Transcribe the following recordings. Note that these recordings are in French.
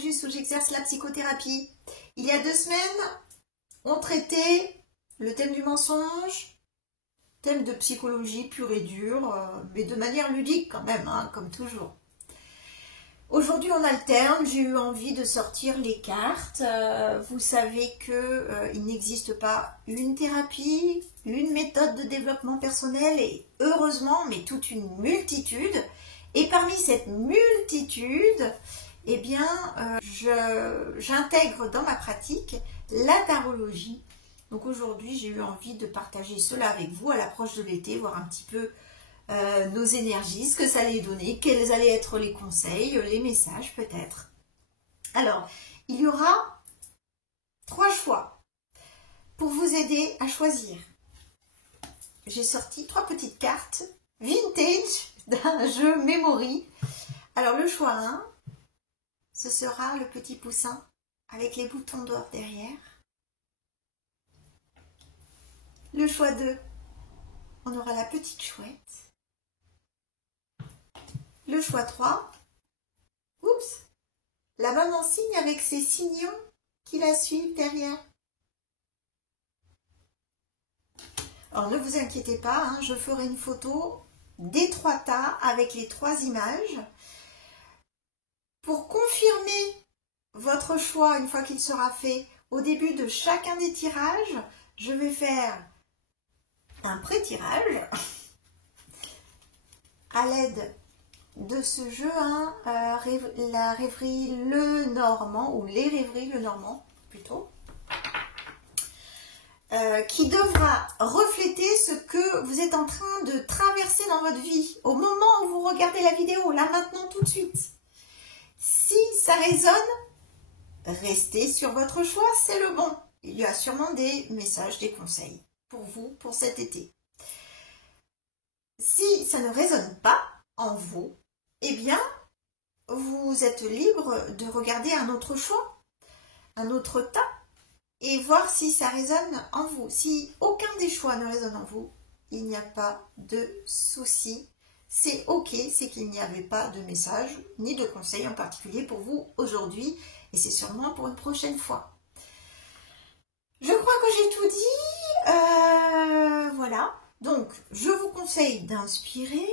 psychologiste où j'exerce la psychothérapie. Il y a 2 semaines, on traitait le thème du mensonge, thème de psychologie pure et dure, mais de manière ludique quand même, hein, comme toujours. Aujourd'hui, on alterne. J'ai eu envie de sortir les cartes. Vous savez qu'il n'existe pas une thérapie, une méthode de développement personnel et heureusement, mais toute une multitude. Et parmi cette multitude, eh bien, j'intègre dans ma pratique la tarologie. Donc aujourd'hui, j'ai eu envie de partager cela avec vous à l'approche de l'été, voir un petit peu nos énergies, ce que ça allait donner, quels allaient être les conseils, les messages peut-être. Alors, il y aura 3 choix pour vous aider à choisir. J'ai sorti 3 petites cartes vintage d'un jeu Memory. Alors le choix 1, ce sera le petit poussin avec les boutons d'or derrière. Le choix 2, on aura la petite chouette. Le choix 3, oups, la maman cygne avec ses signons qui la suivent derrière. Alors ne vous inquiétez pas, hein, je ferai une photo des 3 tas avec les 3 images. Pour confirmer votre choix une fois qu'il sera fait, au début de chacun des tirages, je vais faire un pré-tirage à l'aide de ce jeu, hein, la rêverie Le Normand, ou les rêveries Le Normand plutôt, qui devra refléter ce que vous êtes en train de traverser dans votre vie au moment où vous regardez la vidéo, là maintenant tout de suite. Si ça résonne, restez sur votre choix, c'est le bon. Il y a sûrement des messages, des conseils pour vous pour cet été. Si ça ne résonne pas en vous, eh bien, vous êtes libre de regarder un autre choix, un autre tas, et voir si ça résonne en vous. Si aucun des choix ne résonne en vous, il n'y a pas de souci. C'est ok, c'est qu'il n'y avait pas de message ni de conseil en particulier pour vous aujourd'hui, et c'est sûrement pour une prochaine fois. Je crois que j'ai tout dit. Voilà. Donc, je vous conseille d'inspirer,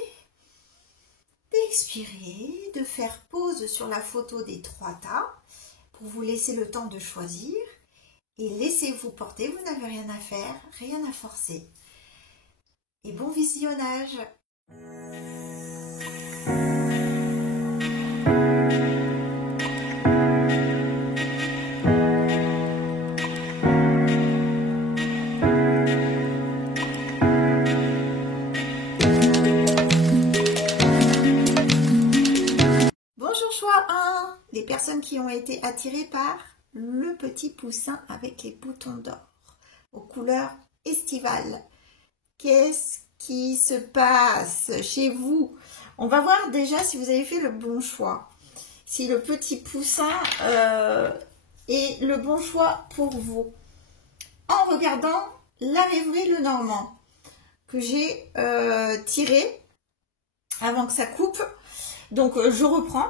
d'expirer, de faire pause sur la photo des 3 tas pour vous laisser le temps de choisir et laissez-vous porter, vous n'avez rien à faire, rien à forcer. Et bon visionnage! Bonjour choix 1, les personnes qui ont été attirées par le petit poussin avec les boutons d'or aux couleurs estivales. Qu'est-ce qui se passe chez vous? On va voir déjà si vous avez fait le bon choix. Si le petit poussin est le bon choix pour vous. En regardant la rêverie Le Normand que j'ai tiré avant que ça coupe. Donc je reprends.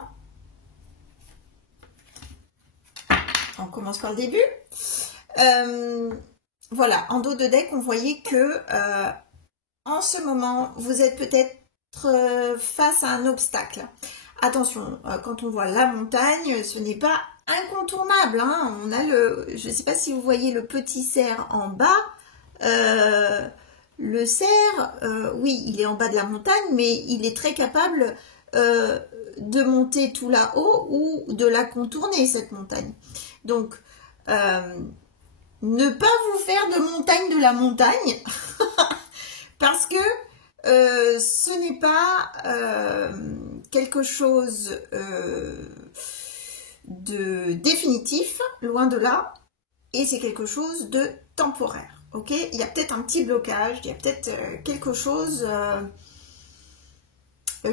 On commence par le début. Voilà, en dos de deck, on voyait que en ce moment, vous êtes peut-être face à un obstacle. Attention, quand on voit la montagne, ce n'est pas incontournable. Hein. On a je ne sais pas si vous voyez le petit cerf en bas. Le cerf, oui, il est en bas de la montagne, mais il est très capable de monter tout là-haut ou de la contourner, cette montagne. Donc, ne pas vous faire de montagne de la montagne, parce que ce n'est pas quelque chose de définitif, loin de là, et c'est quelque chose de temporaire. Ok, il y a peut-être un petit blocage, il y a peut-être quelque chose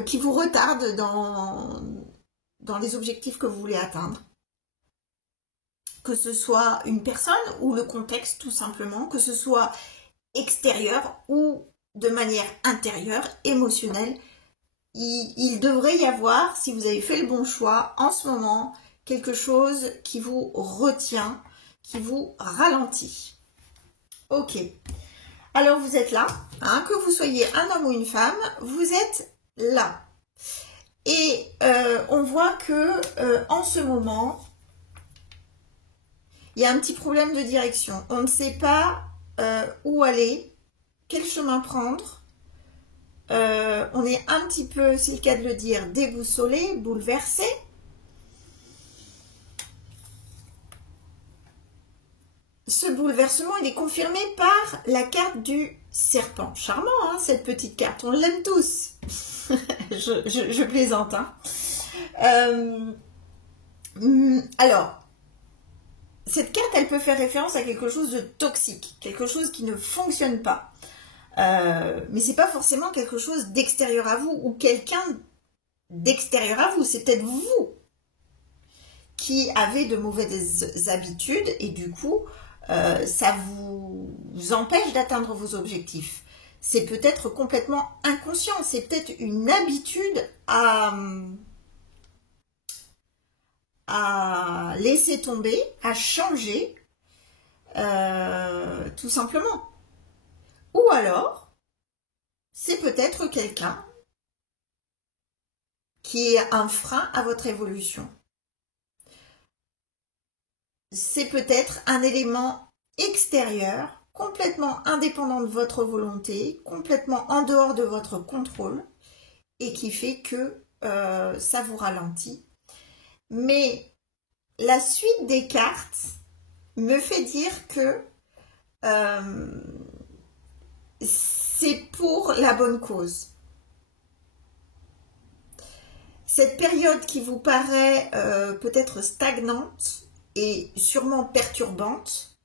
qui vous retarde dans les objectifs que vous voulez atteindre. Que ce soit une personne ou le contexte tout simplement, que ce soit extérieur ou de manière intérieure, émotionnelle, il devrait y avoir, si vous avez fait le bon choix en ce moment, quelque chose qui vous retient, qui vous ralentit. Ok. Alors vous êtes là, hein, que vous soyez un homme ou une femme, vous êtes là. Et on voit que en ce moment, il y a un petit problème de direction. On ne sait pas où aller, quel chemin prendre. On est un petit peu, c'est le cas de le dire, déboussolé, bouleversé. Ce bouleversement, il est confirmé par la carte du serpent. Charmant, hein, cette petite carte. On l'aime tous. je plaisante. Hein. Alors, cette carte, elle peut faire référence à quelque chose de toxique, quelque chose qui ne fonctionne pas. Mais c'est pas forcément quelque chose d'extérieur à vous ou quelqu'un d'extérieur à vous. C'est peut-être vous qui avez de mauvaises habitudes et du coup, ça vous empêche d'atteindre vos objectifs. C'est peut-être complètement inconscient. C'est peut-être une habitude à laisser tomber, à changer, tout simplement. Ou alors, c'est peut-être quelqu'un qui est un frein à votre évolution. C'est peut-être un élément extérieur, complètement indépendant de votre volonté, complètement en dehors de votre contrôle, et qui fait que ça vous ralentit. Mais la suite des cartes me fait dire que c'est pour la bonne cause. Cette période qui vous paraît peut-être stagnante et sûrement perturbante,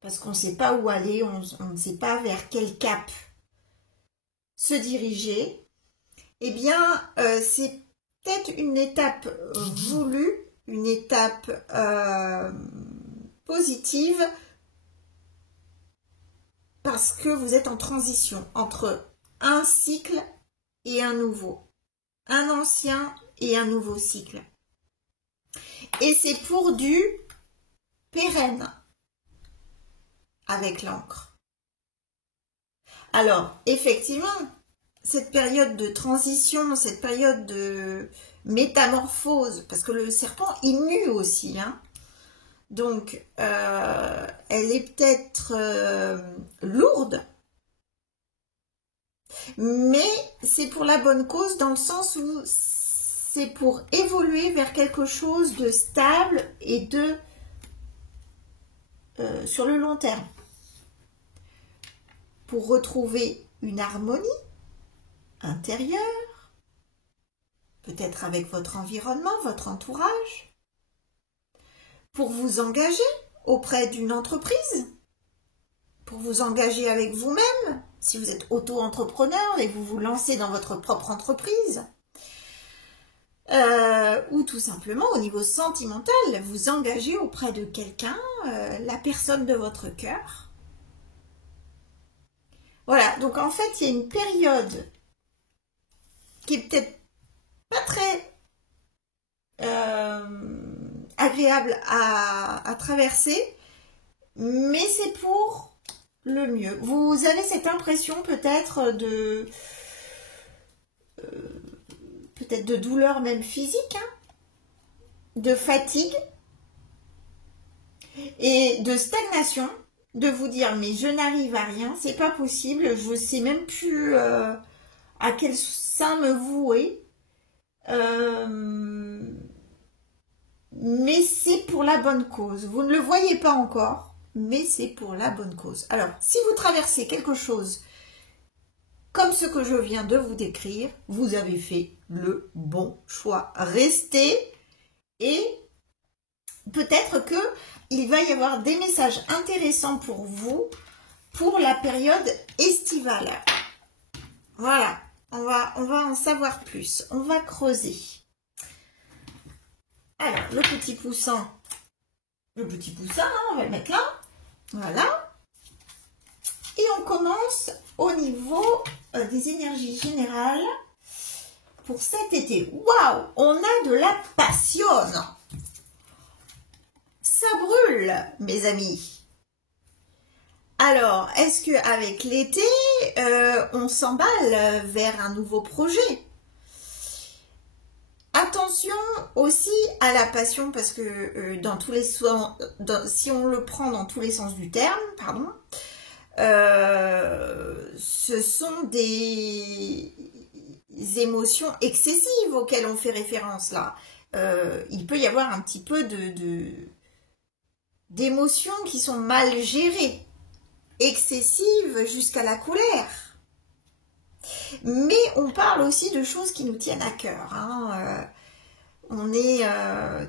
parce qu'on ne sait pas où aller, on ne sait pas vers quel cap se diriger, eh bien, c'est peut-être une étape voulue, une étape positive, parce que vous êtes en transition entre un cycle et un nouveau, un ancien et un nouveau cycle. Et c'est pour du pérenne avec l'encre. Alors, effectivement, cette période de transition, cette période de métamorphose, parce que le serpent, il mue aussi, hein. Donc, elle est peut-être lourde, mais c'est pour la bonne cause dans le sens où c'est pour évoluer vers quelque chose de stable et de sur le long terme. Pour retrouver une harmonie intérieure, peut-être avec votre environnement, votre entourage, pour vous engager auprès d'une entreprise, pour vous engager avec vous-même, si vous êtes auto-entrepreneur et vous vous lancez dans votre propre entreprise, ou tout simplement au niveau sentimental, vous engager auprès de quelqu'un, la personne de votre cœur. Voilà, donc en fait, il y a une période qui est peut-être pas très agréable à traverser, mais c'est pour le mieux. Vous avez cette impression peut-être de douleur même physique, hein, de fatigue et de stagnation, de vous dire mais je n'arrive à rien, c'est pas possible, je sais même plus à quel sein me vouer. Mais c'est pour la bonne cause. Vous ne le voyez pas encore, mais c'est pour la bonne cause. Alors, si vous traversez quelque chose comme ce que je viens de vous décrire, vous avez fait le bon choix. Restez et peut-être qu'il va y avoir des messages intéressants pour vous pour la période estivale. Voilà, on va en savoir plus. On va creuser. Alors, le petit poussin, hein, on va le mettre là. Voilà. Et on commence au niveau des énergies générales pour cet été. Waouh, on a de la passion. brûle, mes amis. Alors, est-ce qu'avec l'été, on s'emballe vers un nouveau projet? Attention aussi à la passion, parce que dans tous les sens, si on le prend dans tous les sens du terme, pardon, ce sont des émotions excessives auxquelles on fait référence là. Il peut y avoir un petit peu d'émotions qui sont mal gérées, excessives jusqu'à la colère. Mais on parle aussi de choses qui nous tiennent à cœur. Hein. On est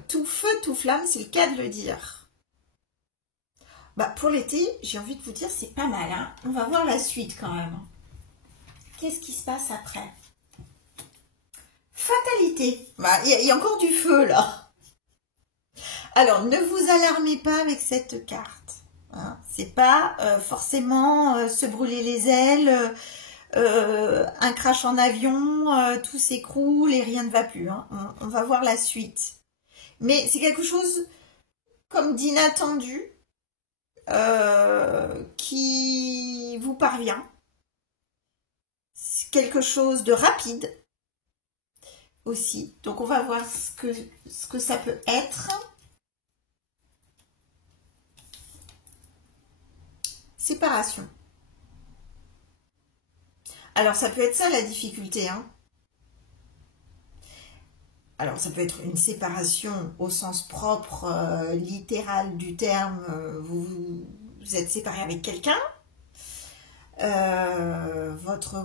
tout feu, tout flamme, c'est le cas de le dire. Bah, pour l'été, j'ai envie de vous dire, c'est pas mal. Hein. On va voir la suite quand même. Qu'est-ce qui se passe après? Fatalité. Bah, y a encore du feu là. Alors, ne vous alarmez pas avec cette carte. Hein. C'est pas forcément se brûler les ailes, un crash en avion, tout s'écroule et rien ne va plus. Hein. On va voir la suite. Mais c'est quelque chose comme d'inattendu qui vous parvient. C'est quelque chose de rapide aussi. Donc on va voir ce que ça peut être. Séparation. Alors ça peut être ça la difficulté. Hein. Alors ça peut être une séparation au sens propre, littéral du terme. Vous êtes séparé avec quelqu'un. Votre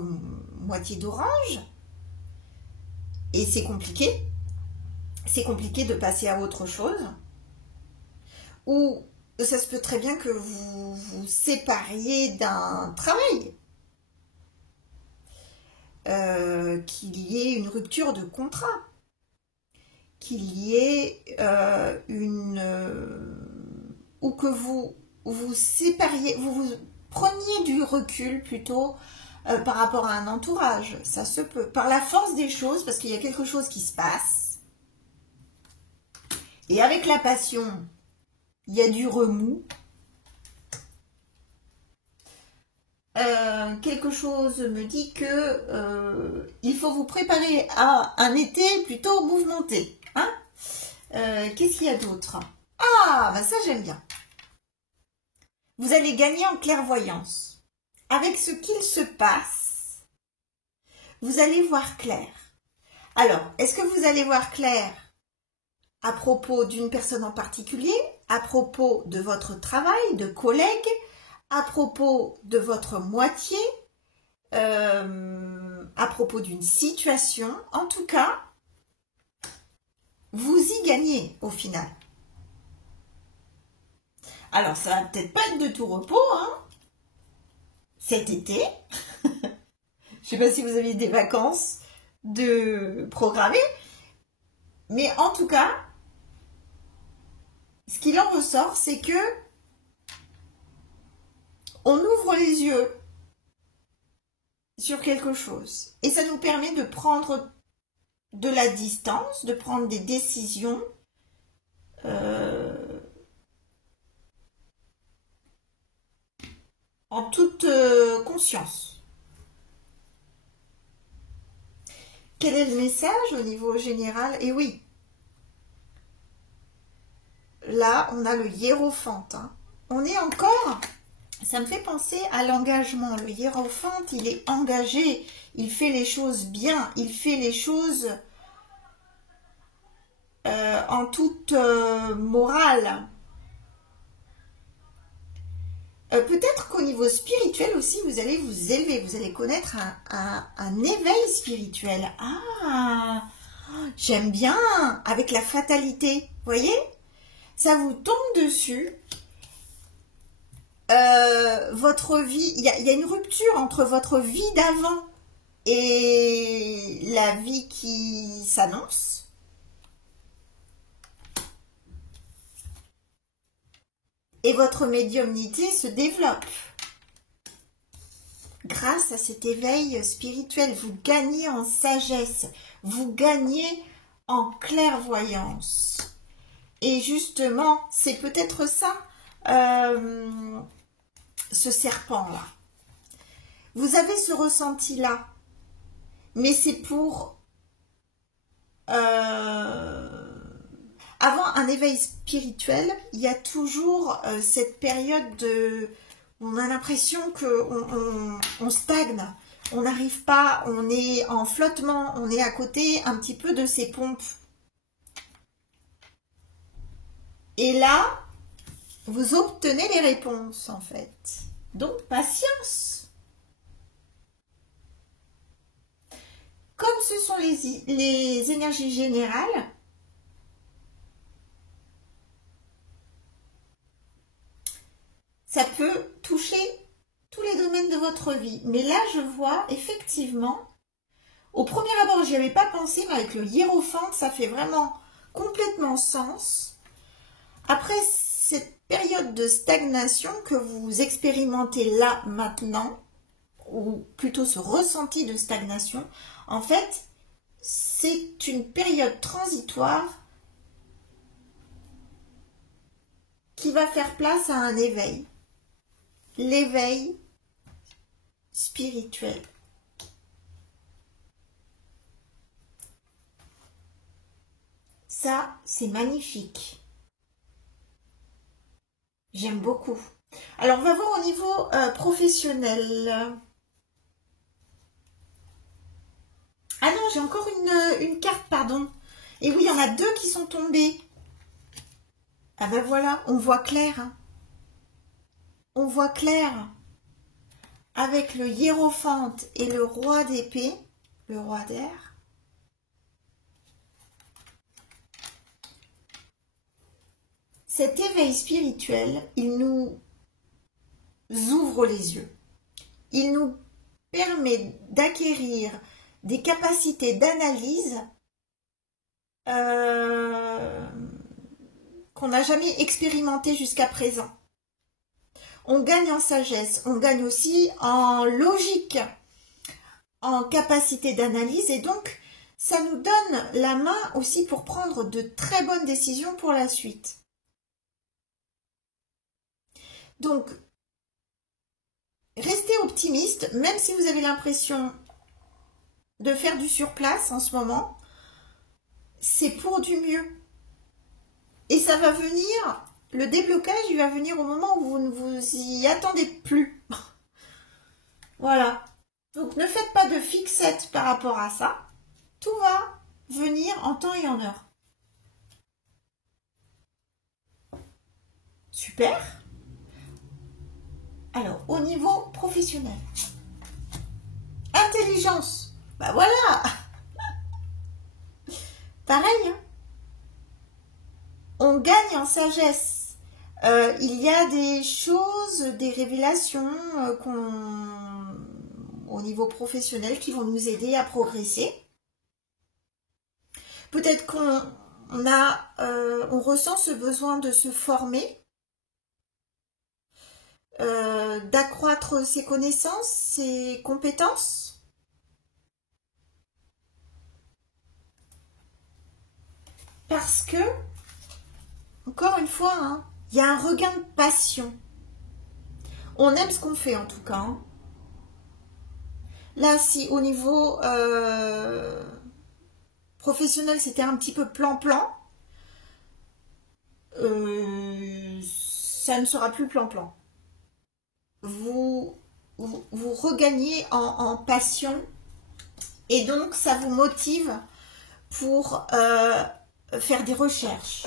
moitié d'orange. Et c'est compliqué. C'est compliqué de passer à autre chose. Ou ça se peut très bien que vous vous sépariez d'un travail. Qu'il y ait une rupture de contrat. Qu'il y ait ou que vous vous sépariez, vous preniez du recul plutôt par rapport à un entourage. Ça se peut. Par la force des choses, parce qu'il y a quelque chose qui se passe. Et avec la passion, il y a du remous. Quelque chose me dit que il faut vous préparer à un été plutôt mouvementé. Hein. Qu'est-ce qu'il y a d'autre? Ah, bah ça j'aime bien. Vous allez gagner en clairvoyance. Avec ce qu'il se passe, vous allez voir clair. Alors, est-ce que vous allez voir clair à propos d'une personne en particulier, à propos de votre travail, de collègues, à propos de votre moitié, à propos d'une situation? En tout cas, vous y gagnez au final. Alors, ça va peut-être pas être de tout repos, hein, cet été. Je ne sais pas si vous aviez des vacances de programmer, mais en tout cas, ce qu'il en ressort, c'est que on ouvre les yeux sur quelque chose et ça nous permet de prendre de la distance, de prendre des décisions en toute conscience. Quel est le message au niveau général? Et oui, là, on a le hiérophante. Hein. On est encore... Ça me fait penser à l'engagement. Le hiérophante, il est engagé. Il fait les choses bien. Il fait les choses en toute morale. Peut-être qu'au niveau spirituel aussi, vous allez vous élever. Vous allez connaître un éveil spirituel. Ah, j'aime bien. Avec la fatalité. Vous voyez? Ça vous tombe dessus. Votre vie, il y a une rupture entre votre vie d'avant et la vie qui s'annonce. Et votre médiumnité se développe. Grâce à cet éveil spirituel, vous gagnez en sagesse, vous gagnez en clairvoyance. Et justement, c'est peut-être ça, ce serpent-là. Vous avez ce ressenti-là, mais c'est pour avant un éveil spirituel, il y a toujours cette période où on a l'impression qu'on stagne, on n'arrive pas, on est en flottement, on est à côté un petit peu de ces pompes. Et là, vous obtenez les réponses en fait. Donc, patience. Comme ce sont les énergies générales, ça peut toucher tous les domaines de votre vie. Mais là, je vois effectivement, au premier abord, j'y avais pas pensé, mais avec le hiérophante, ça fait vraiment complètement sens. Après cette période de stagnation que vous expérimentez là, maintenant, ou plutôt ce ressenti de stagnation, en fait, c'est une période transitoire qui va faire place à un éveil. L'éveil spirituel. Ça, c'est magnifique. J'aime beaucoup. Alors, on va voir au niveau professionnel. Ah non, j'ai encore une carte, pardon. Et oui, il y en a deux qui sont tombées. Ah ben voilà, on voit clair. Hein. On voit clair. Avec le hiérophante et le roi d'épée, le roi d'air. Cet éveil spirituel, il nous ouvre les yeux. Il nous permet d'acquérir des capacités d'analyse qu'on n'a jamais expérimentées jusqu'à présent. On gagne en sagesse, on gagne aussi en logique, en capacité d'analyse et donc ça nous donne la main aussi pour prendre de très bonnes décisions pour la suite. Donc, restez optimiste, même si vous avez l'impression de faire du surplace en ce moment, c'est pour du mieux. Et ça va venir, le déblocage, il va venir au moment où vous ne vous y attendez plus. Voilà. Donc, ne faites pas de fixette par rapport à ça. Tout va venir en temps et en heure. Super. Alors, au niveau professionnel. Intelligence. Bah voilà. Pareil. Hein. On gagne en sagesse. Il y a des choses, des révélations au niveau professionnel qui vont nous aider à progresser. Peut-être on ressent ce besoin de se former, d'accroître ses connaissances, ses compétences. Parce que, encore une fois, hein, il y a un regain de passion. On aime ce qu'on fait en tout cas. Hein. Là, si au niveau professionnel, c'était un petit peu plan-plan, ça ne sera plus plan-plan. Vous regagnez en passion et donc ça vous motive pour faire des recherches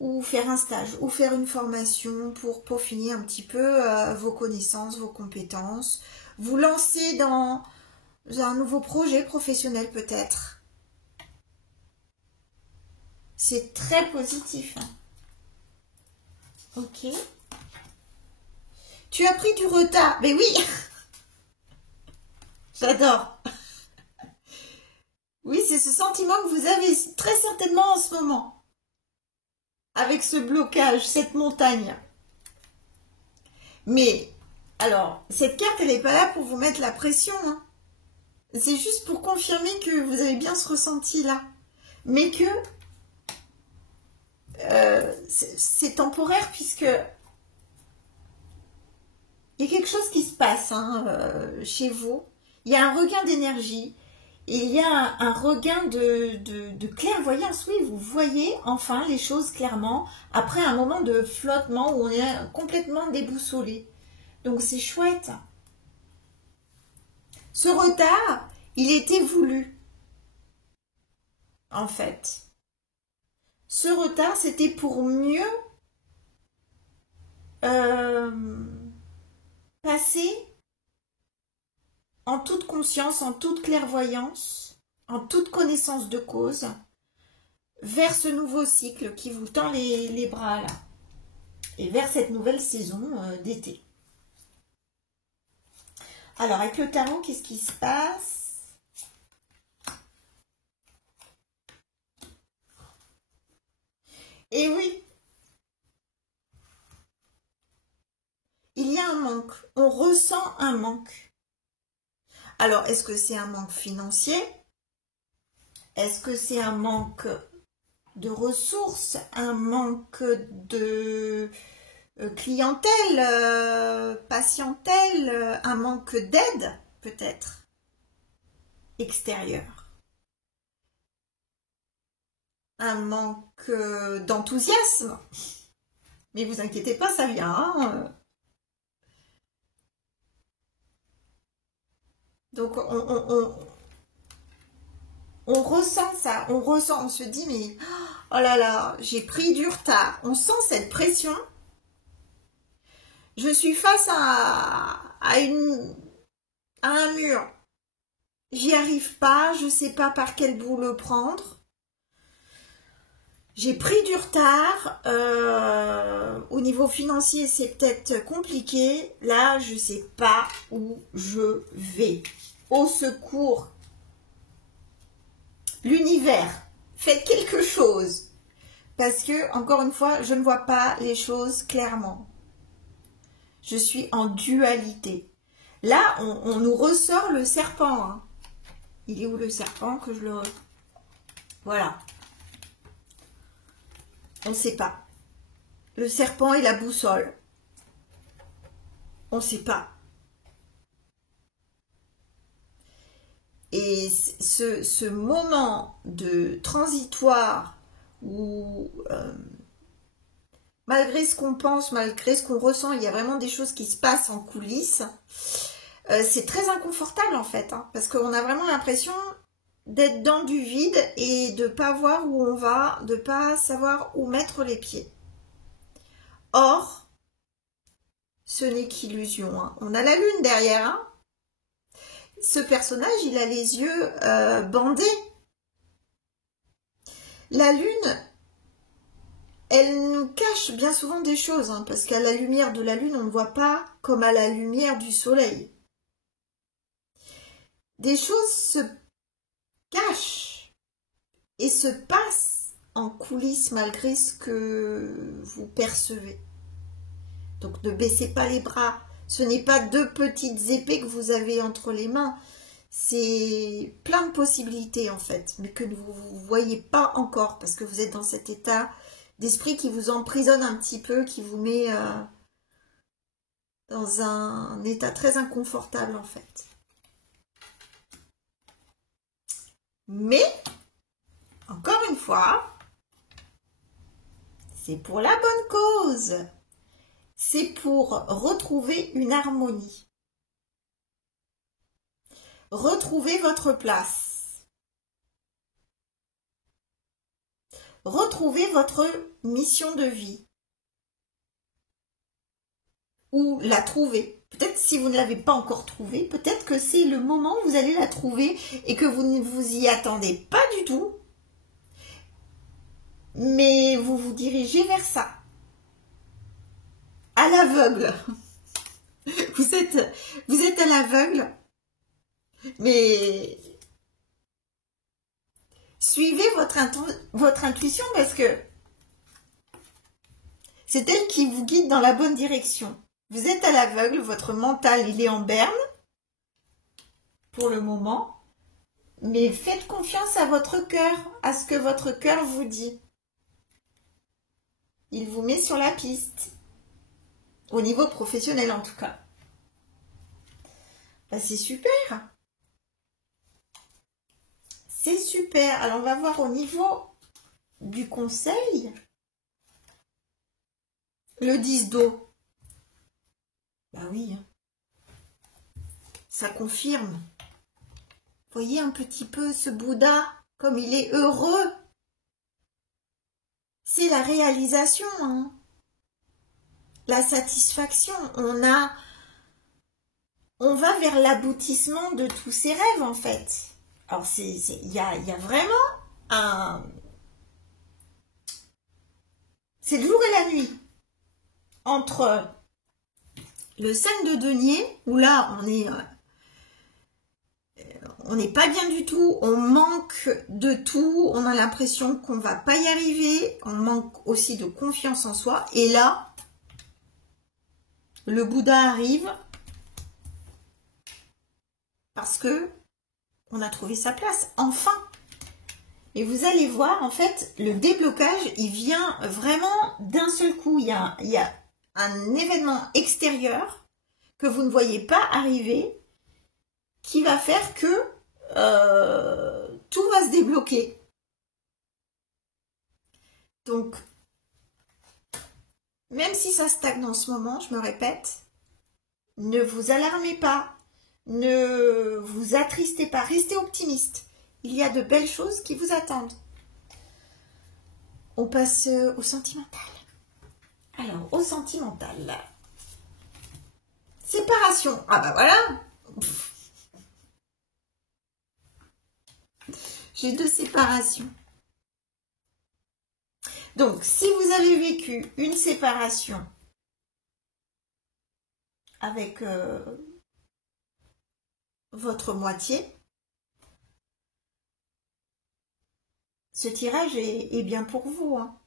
ou faire un stage ou faire une formation pour peaufiner un petit peu vos connaissances, vos compétences, vous lancer dans un nouveau projet professionnel peut-être. C'est très positif. Hein. Ok. Tu as pris du retard. Mais oui. J'adore. Oui, c'est ce sentiment que vous avez très certainement en ce moment. Avec ce blocage, cette montagne. Mais, alors, cette carte, elle n'est pas là pour vous mettre la pression. Hein. C'est juste pour confirmer que vous avez bien ce ressenti-là. Mais que c'est temporaire puisque il y a quelque chose qui se passe hein, chez vous. Il y a un regain d'énergie. Il y a un regain de clairvoyance. Oui, vous voyez enfin les choses clairement après un moment de flottement où on est complètement déboussolé. Donc c'est chouette. Ce retard, il était voulu, en fait. Ce retard, c'était pour mieux passer en toute conscience, en toute clairvoyance, en toute connaissance de cause, vers ce nouveau cycle qui vous tend les bras là, et vers cette nouvelle saison d'été. Alors, avec le tarot, qu'est-ce qui se passe? Et oui, il y a un manque, on ressent un manque. Alors, est-ce que c'est un manque financier? Est-ce que c'est un manque de ressources, un manque de clientèle, patientèle, un manque d'aide peut-être extérieure, un manque d'enthousiasme? Mais vous inquiétez pas, ça vient. Hein. Donc on ressent ça, on ressent, on se dit mais oh là là, j'ai pris du retard. On sent cette pression. Je suis face à un mur. J'y arrive pas, je sais pas par quel bout le prendre. J'ai pris du retard. Au niveau financier, c'est peut-être compliqué. Là, je sais pas où je vais. Au secours. L'univers, faites quelque chose. Parce que, encore une fois, je ne vois pas les choses clairement. Je suis en dualité. Là, on nous ressort le serpent. Hein. Il est où le serpent que je le... Voilà. On ne sait pas. Le serpent et la boussole. On ne sait pas. Et ce moment de transitoire où, malgré ce qu'on pense, malgré ce qu'on ressent, il y a vraiment des choses qui se passent en coulisses, c'est très inconfortable en fait, hein, parce qu'on a vraiment l'impression d'être dans du vide et de ne pas voir où on va, de ne pas savoir où mettre les pieds. Or, ce n'est qu'illusion. Hein. On a la lune derrière. Hein. Ce personnage, il a les yeux bandés. La lune, elle nous cache bien souvent des choses, hein, parce qu'à la lumière de la lune, on ne voit pas comme à la lumière du soleil. Des choses se cachent et se passent en coulisses malgré ce que vous percevez. Donc ne baissez pas les bras. Ce n'est pas deux petites épées que vous avez entre les mains. C'est plein de possibilités en fait, mais que vous ne voyez pas encore parce que vous êtes dans cet état d'esprit qui vous emprisonne un petit peu, qui vous met dans un état très inconfortable en fait. Mais, encore une fois, c'est pour la bonne cause. C'est pour retrouver une harmonie. Retrouvez votre place. Retrouvez votre mission de vie. Ou la trouver. Peut-être si vous ne l'avez pas encore trouvée, peut-être que c'est le moment où vous allez la trouver et que vous ne vous y attendez pas du tout. Mais vous vous dirigez vers ça. À l'aveugle. Vous êtes à l'aveugle. Mais suivez votre intuition parce que c'est elle qui vous guide dans la bonne direction. Vous êtes à l'aveugle, votre mental il est en berne pour le moment, mais faites confiance à votre cœur, à ce que votre cœur vous dit. Il vous met sur la piste. Au niveau professionnel en tout cas. Bah, c'est super. C'est super. Alors on va voir au niveau du conseil. Le 10 d'eau. Bah oui. Ça confirme. Vous voyez un petit peu ce Bouddha, comme il est heureux. C'est la réalisation, hein. La satisfaction. On va vers l'aboutissement de tous ces rêves, en fait. Alors, il y a vraiment un... C'est le jour et la nuit. Entre le 5 de denier, où là, on n'est pas bien du tout, on manque de tout, on a l'impression qu'on ne va pas y arriver, on manque aussi de confiance en soi. Et là, le Bouddha arrive parce que on a trouvé sa place, enfin. Et vous allez voir, en fait, le déblocage, il vient vraiment d'un seul coup. Il y a un événement extérieur que vous ne voyez pas arriver qui va faire que tout va se débloquer. Donc, même si ça stagne en ce moment, je me répète, ne vous alarmez pas, ne vous attristez pas, restez optimiste. Il y a de belles choses qui vous attendent. On passe au sentimental. Alors, au sentimental. Séparation. Ah bah voilà. J'ai 2 séparations. Donc, si vous avez vécu une séparation avec votre moitié, ce tirage est bien pour vous, hein.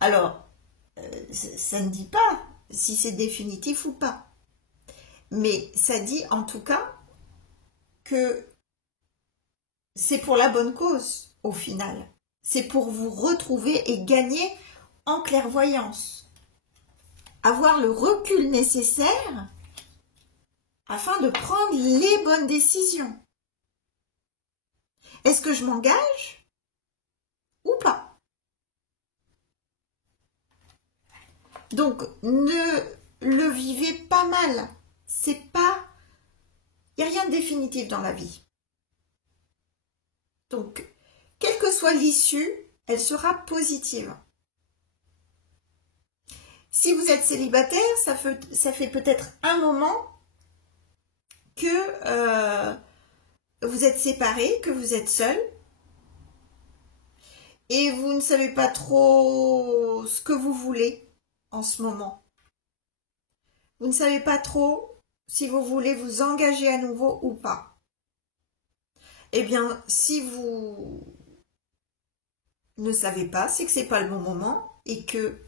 Alors, ça ne dit pas si c'est définitif ou pas. Mais ça dit en tout cas que c'est pour la bonne cause au final. C'est pour vous retrouver et gagner en clairvoyance. Avoir le recul nécessaire afin de prendre les bonnes décisions. Est-ce que je m'engage ou pas? Donc, ne le vivez pas mal. C'est pas... Il n'y a rien de définitif dans la vie. Donc, quelle que soit l'issue, elle sera positive. Si vous êtes célibataire, ça fait peut-être un moment que vous êtes séparés, que vous êtes seul. Et vous ne savez pas trop ce que vous voulez en ce moment. Vous ne savez pas trop si vous voulez vous engager à nouveau ou pas. Eh bien, si vous ne savez pas, c'est que ce n'est pas le bon moment et que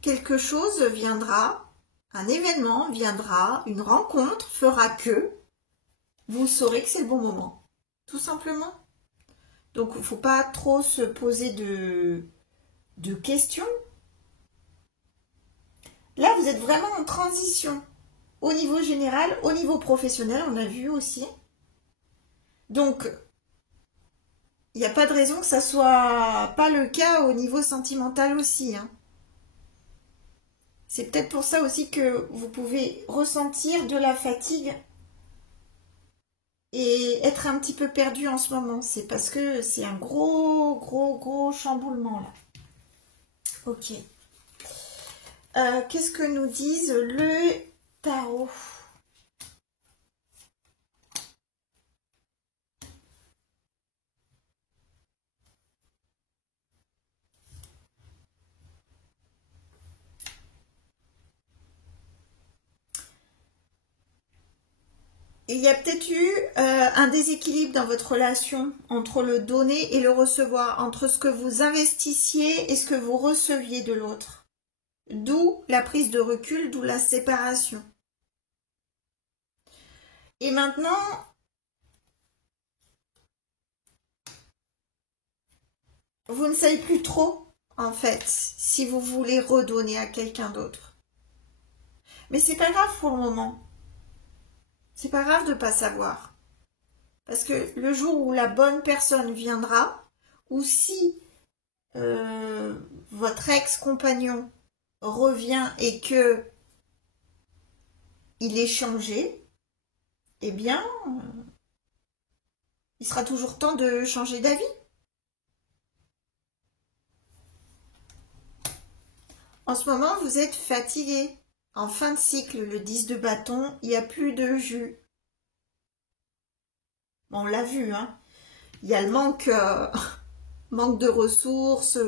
quelque chose viendra, un événement viendra, une rencontre fera que vous saurez que c'est le bon moment. Tout simplement. Donc, il ne faut pas trop se poser de questions. Là, vous êtes vraiment en transition. Au niveau général, au niveau professionnel, on a vu aussi. Donc, il n'y a pas de raison que ça soit pas le cas au niveau sentimental aussi, hein. C'est peut-être pour ça aussi que vous pouvez ressentir de la fatigue et être un petit peu perdu en ce moment. C'est parce que c'est un gros chamboulement là. Ok. Qu'est-ce que nous disent le tarot? Il y a peut-être eu un déséquilibre dans votre relation entre le donner et le recevoir, entre ce que vous investissiez et ce que vous receviez de l'autre. D'où la prise de recul, d'où la séparation. Et maintenant, vous ne savez plus trop, en fait, si vous voulez redonner à quelqu'un d'autre. Mais c'est pas grave pour le moment. C'est pas grave de pas savoir. Parce que le jour où la bonne personne viendra, ou si votre ex-compagnon revient et que il est changé, eh bien, il sera toujours temps de changer d'avis. En ce moment, vous êtes fatigué. En fin de cycle, le 10 de bâton, il n'y a plus de jus. Bon, on l'a vu, hein. Il y a le manque de ressources,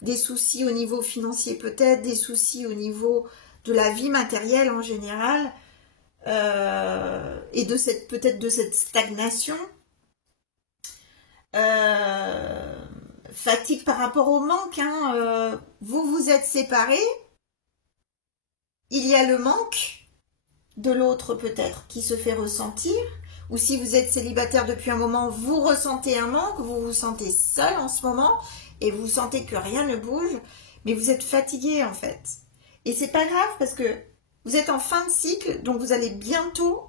des soucis au niveau financier peut-être, des soucis au niveau de la vie matérielle en général, et de peut-être de cette stagnation. Fatigue par rapport au manque, hein. Vous vous êtes séparés, il y a le manque de l'autre peut-être qui se fait ressentir, ou si vous êtes célibataire depuis un moment, vous ressentez un manque, vous vous sentez seul en ce moment, et vous sentez que rien ne bouge, mais vous êtes fatigué en fait. Et c'est pas grave parce que vous êtes en fin de cycle, donc vous allez bientôt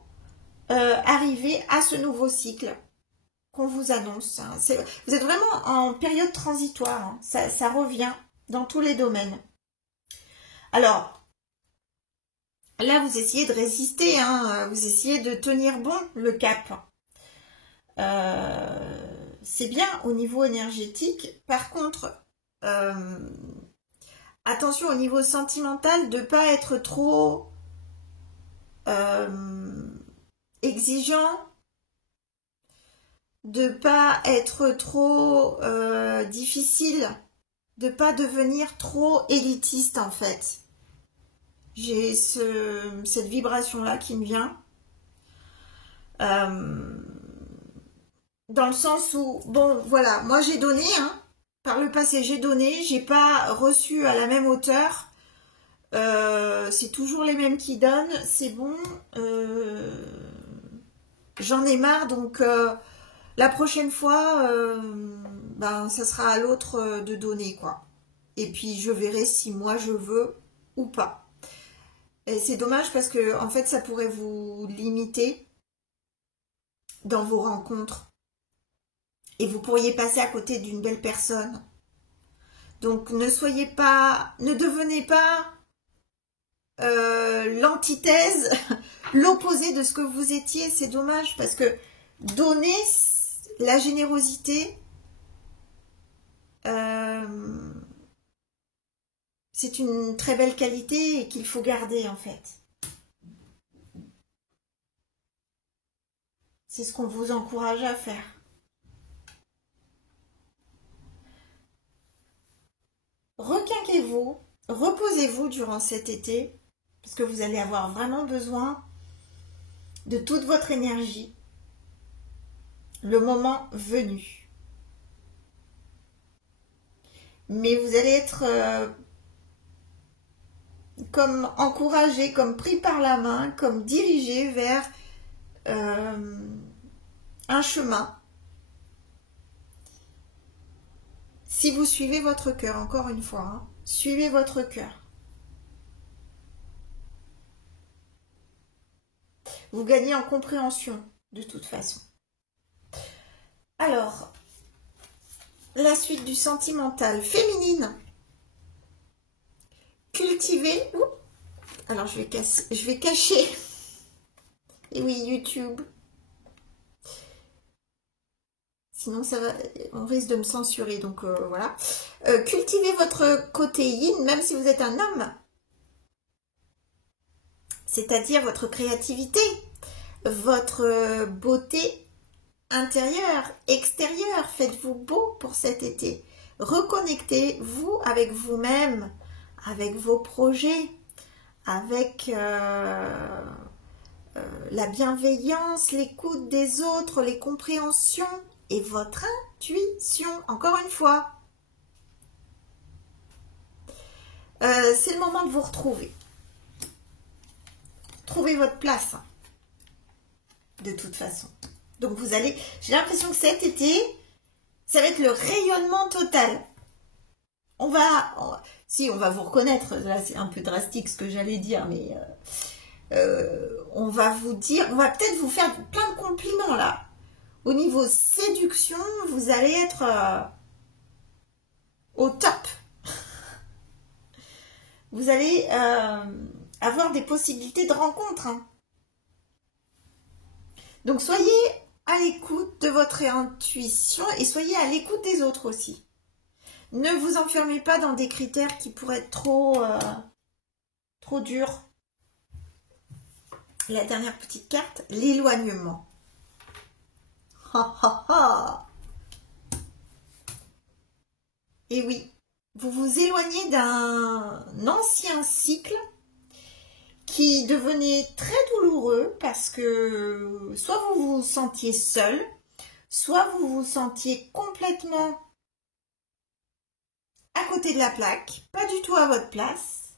arriver à ce nouveau cycle qu'on vous annonce. Hein. Vous êtes vraiment en période transitoire, hein. Ça revient dans tous les domaines. Alors, là, vous essayez de résister, hein. Vous essayez de tenir bon le cap. C'est bien au niveau énergétique. Par contre, attention au niveau sentimental de ne pas être trop exigeant, de ne pas être trop difficile, de ne pas devenir trop élitiste en fait. J'ai cette vibration-là qui me vient. Dans le sens où, bon, voilà, moi j'ai donné, hein, par le passé j'ai donné, j'ai pas reçu à la même hauteur. C'est toujours les mêmes qui donnent, c'est bon. J'en ai marre, donc la prochaine fois, ben, ça sera à l'autre de donner, quoi. Et puis je verrai si moi je veux ou pas. Et c'est dommage parce que en fait ça pourrait vous limiter dans vos rencontres. Et vous pourriez passer à côté d'une belle personne. Donc ne devenez pas l'antithèse, l'opposé de ce que vous étiez. C'est dommage parce que donner la générosité, c'est une très belle qualité et qu'il faut garder en fait. C'est ce qu'on vous encourage à faire. Requinquez-vous, reposez-vous durant cet été, parce que vous allez avoir vraiment besoin de toute votre énergie, le moment venu. Mais vous allez être comme encouragé, comme pris par la main, comme dirigé vers un chemin. Si vous suivez votre cœur, encore une fois, hein, suivez votre cœur. Vous gagnez en compréhension, de toute façon. Alors, la suite du sentimental féminine. Cultiver. Alors, je vais cacher. Et oui, YouTube. Sinon, on risque de me censurer, donc voilà. Cultivez votre côté yin, même si vous êtes un homme. C'est-à-dire votre créativité, votre beauté intérieure, extérieure. Faites-vous beau pour cet été. Reconnectez-vous avec vous-même, avec vos projets, avec la bienveillance, l'écoute des autres, les compréhensions. Et votre intuition, encore une fois. C'est le moment de vous retrouver. Trouvez votre place, hein, de toute façon. Donc vous allez, j'ai l'impression que cet été, ça va être le rayonnement total. si on va vous reconnaître, là c'est un peu drastique ce que j'allais dire, mais on va vous dire, on va peut-être vous faire plein de compliments là. Au niveau séduction, vous allez être au top. Vous allez avoir des possibilités de rencontre. Hein. Donc soyez à l'écoute de votre intuition et soyez à l'écoute des autres aussi. Ne vous enfermez pas dans des critères qui pourraient être trop durs. La dernière petite carte, l'éloignement. Et oui, vous vous éloignez d'un ancien cycle qui devenait très douloureux parce que soit vous vous sentiez seul, soit vous vous sentiez complètement à côté de la plaque, pas du tout à votre place.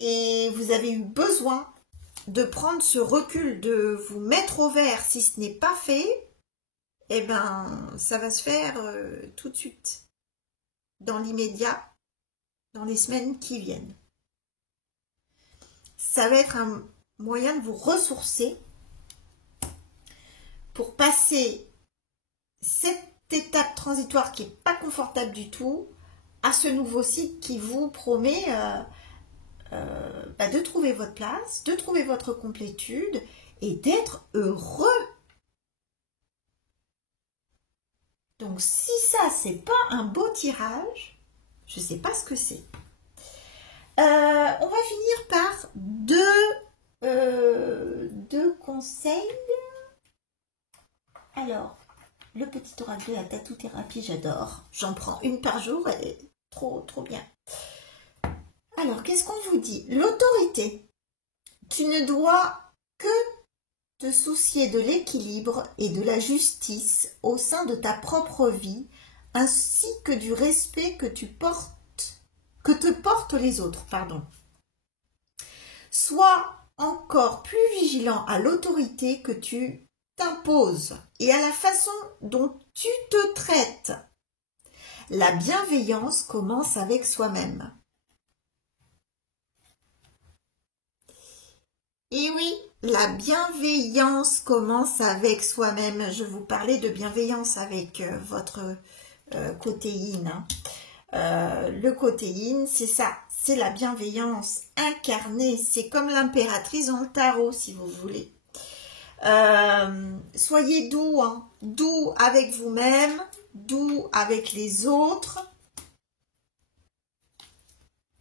Et vous avez eu besoin de prendre ce recul, de vous mettre au vert. Si ce n'est pas fait, eh ben, ça va se faire tout de suite, dans l'immédiat, dans les semaines qui viennent. Ça va être un moyen de vous ressourcer pour passer cette étape transitoire qui n'est pas confortable du tout à ce nouveau cycle qui vous promet de trouver votre place, de trouver votre complétude et d'être heureux. Donc si ça c'est pas un beau tirage, je sais pas ce que c'est. On va finir par deux conseils. Alors, le petit oracle de la tatou-thérapie, j'adore. J'en prends une par jour, elle est trop bien. Alors, qu'est-ce qu'on vous dit? L'autorité. Tu ne dois que te soucier de l'équilibre et de la justice au sein de ta propre vie, ainsi que du respect que te portent les autres. Sois encore plus vigilant à l'autorité que tu t'imposes et à la façon dont tu te traites. La bienveillance commence avec soi-même. Et oui, la bienveillance commence avec soi-même. Je vous parlais de bienveillance avec votre côté yin. Le côté yin, c'est ça, c'est la bienveillance incarnée. C'est comme l'impératrice dans le tarot, si vous voulez. Soyez doux, hein, doux avec vous-même, doux avec les autres.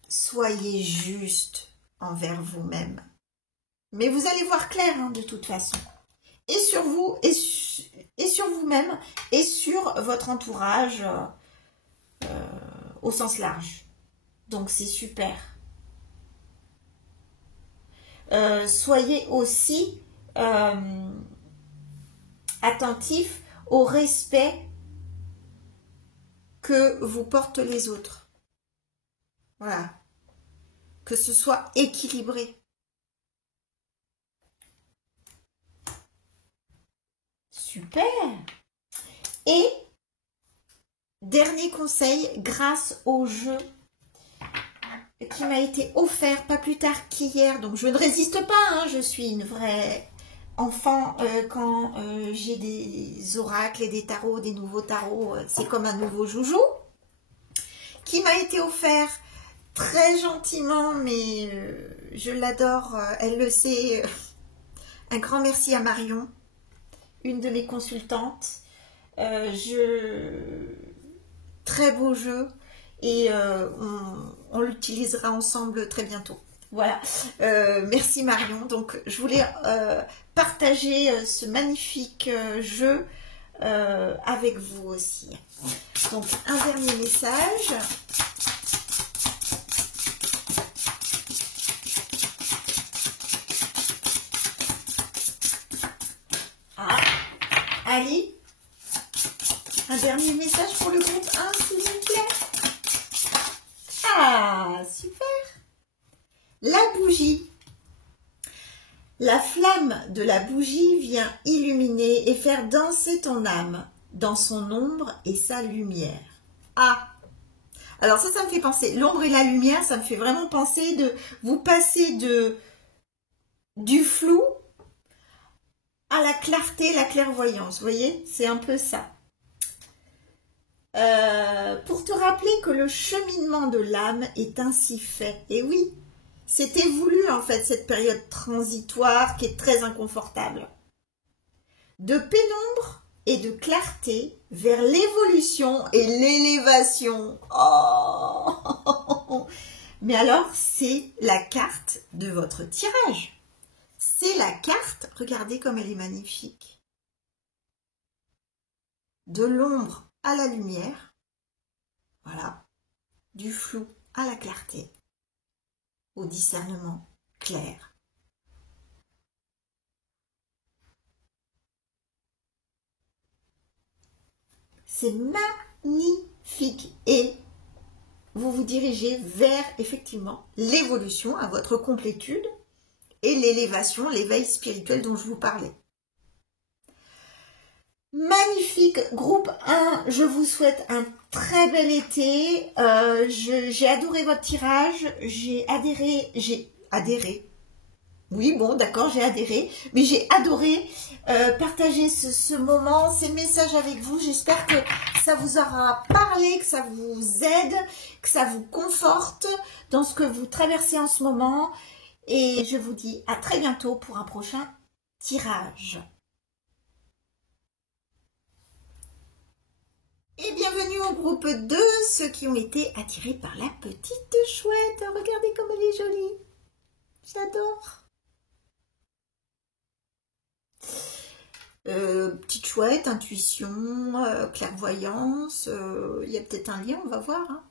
Soyez juste envers vous-même. Mais vous allez voir clair hein, de toute façon. Et sur vous, et sur vous-même, et sur votre entourage au sens large. Donc c'est super. Soyez aussi attentif au respect que vous portent les autres. Voilà. Que ce soit équilibré. Super. Et dernier conseil, grâce au jeu qui m'a été offert pas plus tard qu'hier, donc je ne résiste pas, hein, je suis une vraie enfant quand j'ai des oracles et des tarots, des nouveaux tarots, c'est comme un nouveau joujou, qui m'a été offert très gentiment, mais je l'adore, elle le sait. Un grand merci à Marion, une de mes consultantes. Très beau jeu et on l'utilisera ensemble très bientôt. Voilà, merci Marion. Donc je voulais partager ce magnifique jeu avec vous aussi. Donc un dernier message. Ah, Ali, un dernier message pour le groupe 1, s'il vous plaît. Ah, super. La bougie. La flamme de la bougie vient illuminer et faire danser ton âme. dans son ombre et sa lumière. Ah, alors ça me fait penser, l'ombre et la lumière, ça me fait vraiment penser de vous passer du flou à la clarté, la clairvoyance. Vous voyez, c'est un peu ça. Pour te rappeler que le cheminement de l'âme est ainsi fait. Et oui, c'était voulu en fait, cette période transitoire qui est très inconfortable. De pénombre et de clarté vers l'évolution et l'élévation. Oh mais alors, c'est la carte de votre tirage. C'est la carte, regardez comme elle est magnifique. De l'ombre à la lumière, voilà, du flou à la clarté, au discernement clair. C'est magnifique et vous vous dirigez vers effectivement l'évolution à votre complétude et l'élévation, l'éveil spirituel dont je vous parlais. Magnifique groupe 1, je vous souhaite un très bel été. J'ai adoré votre tirage, j'ai adhéré. Oui, bon, d'accord, j'ai adhéré, mais j'ai adoré partager ce moment, ces messages avec vous. J'espère que ça vous aura parlé, que ça vous aide, que ça vous conforte dans ce que vous traversez en ce moment. Et je vous dis à très bientôt pour un prochain tirage. Et bienvenue au groupe 2, ceux qui ont été attirés par la petite chouette. Regardez comme elle est jolie. J'adore. Petite chouette, intuition, clairvoyance, il y a peut-être un lien, on va voir. Hein.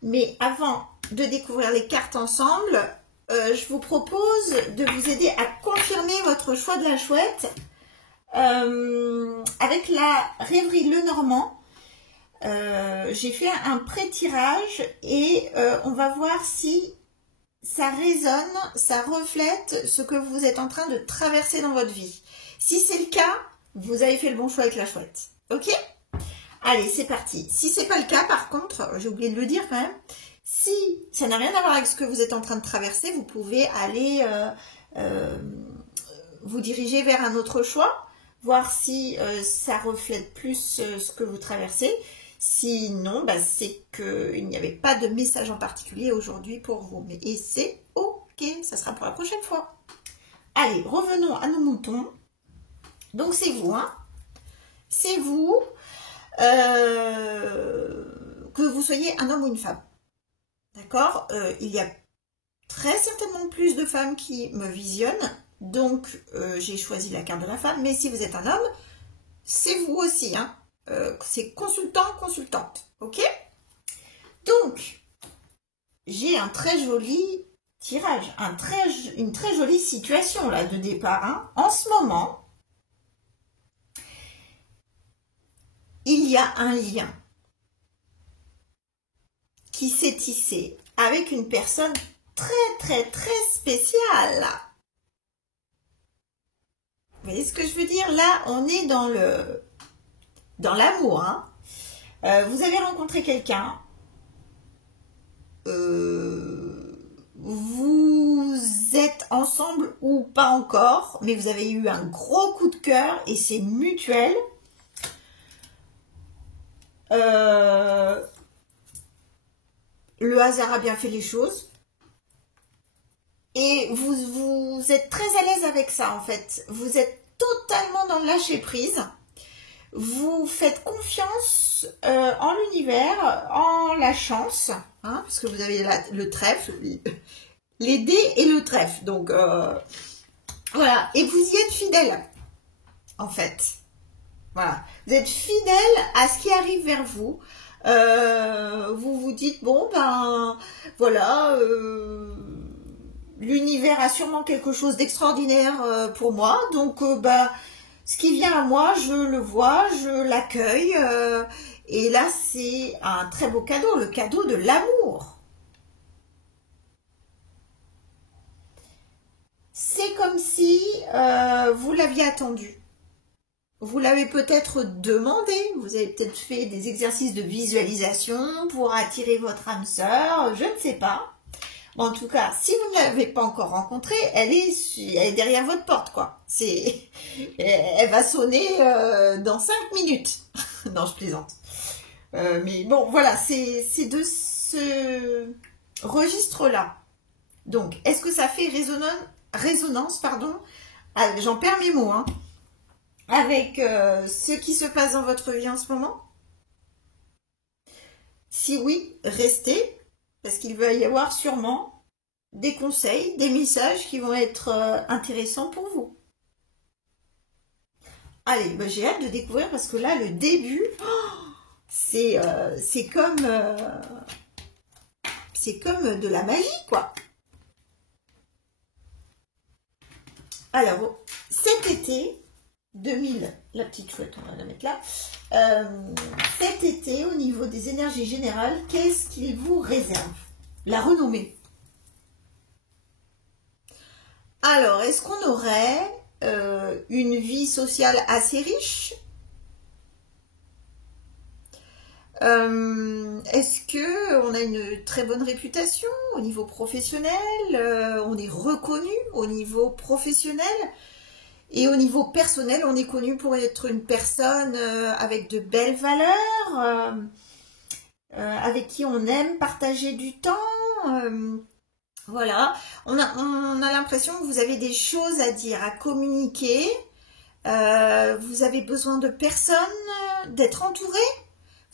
Mais avant de découvrir les cartes ensemble, je vous propose de vous aider à confirmer votre choix de la chouette avec la rêverie Lenormand. J'ai fait un pré-tirage et on va voir si ça résonne, ça reflète ce que vous êtes en train de traverser dans votre vie. Si c'est le cas, vous avez fait le bon choix avec la chouette. Ok? Allez, c'est parti. Si c'est pas le cas, par contre, j'ai oublié de le dire quand même, si ça n'a rien à voir avec ce que vous êtes en train de traverser, vous pouvez aller vous diriger vers un autre choix, voir si ça reflète plus ce que vous traversez. Sinon, bah, c'est qu'il n'y avait pas de message en particulier aujourd'hui pour vous. Et c'est ok, ça sera pour la prochaine fois. Allez, revenons à nos moutons. Donc c'est vous, hein. C'est vous, que vous soyez un homme ou une femme. D'accord? Il y a très certainement plus de femmes qui me visionnent. Donc j'ai choisi la carte de la femme. Mais si vous êtes un homme, c'est vous aussi, hein. C'est consultant, consultante. Ok? Donc, j'ai un très joli tirage, une très jolie situation là de départ. Hein. En ce moment, il y a un lien qui s'est tissé avec une personne très spéciale. Vous voyez ce que je veux dire? Là, on est dans l'amour. Hein. Vous avez rencontré quelqu'un. Vous êtes ensemble ou pas encore, mais vous avez eu un gros coup de cœur et c'est mutuel. Le hasard a bien fait les choses. Et vous êtes très à l'aise avec ça en fait. Vous êtes totalement dans le lâcher prise. Vous faites confiance en l'univers, en la chance, hein, parce que vous avez le trèfle, les dés et le trèfle. Donc voilà. Et vous y êtes fidèle en fait. Voilà. Vous êtes fidèle à ce qui arrive vers vous. Vous vous dites bon ben voilà. L'univers a sûrement quelque chose d'extraordinaire pour moi, donc bah, ce qui vient à moi, je le vois, je l'accueille, et là c'est un très beau cadeau, le cadeau de l'amour. C'est comme si vous l'aviez attendu. vous l'avez peut-être demandé, vous avez peut-être fait des exercices de visualisation pour attirer votre âme sœur, je ne sais pas. Bon, en tout cas, si vous ne l'avez pas encore rencontrée, elle est derrière votre porte, quoi. Elle va sonner dans 5 minutes. Non, je plaisante. Mais bon, voilà, c'est de ce registre-là. Donc, est-ce que ça fait résonance, pardon, j'en perds mes mots, hein, avec ce qui se passe dans votre vie en ce moment? Si oui, restez, parce qu'il va y avoir sûrement des conseils, des messages qui vont être intéressants pour vous. Allez, bah, j'ai hâte de découvrir, parce que là, le début, c'est comme de la magie, quoi. Alors, cet été 2000, la petite chouette, on va la mettre là. Cet été, au niveau des énergies générales, qu'est-ce qu'il vous réserve? La renommée. Alors, est-ce qu'on aurait une vie sociale assez riche? Est-ce que on a une très bonne réputation au niveau professionnel? On est reconnu au niveau professionnel? Et au niveau personnel, on est connu pour être une personne avec de belles valeurs, avec qui on aime partager du temps. Voilà, on a l'impression que vous avez des choses à dire, à communiquer. Vous avez besoin de personnes, d'être entouré.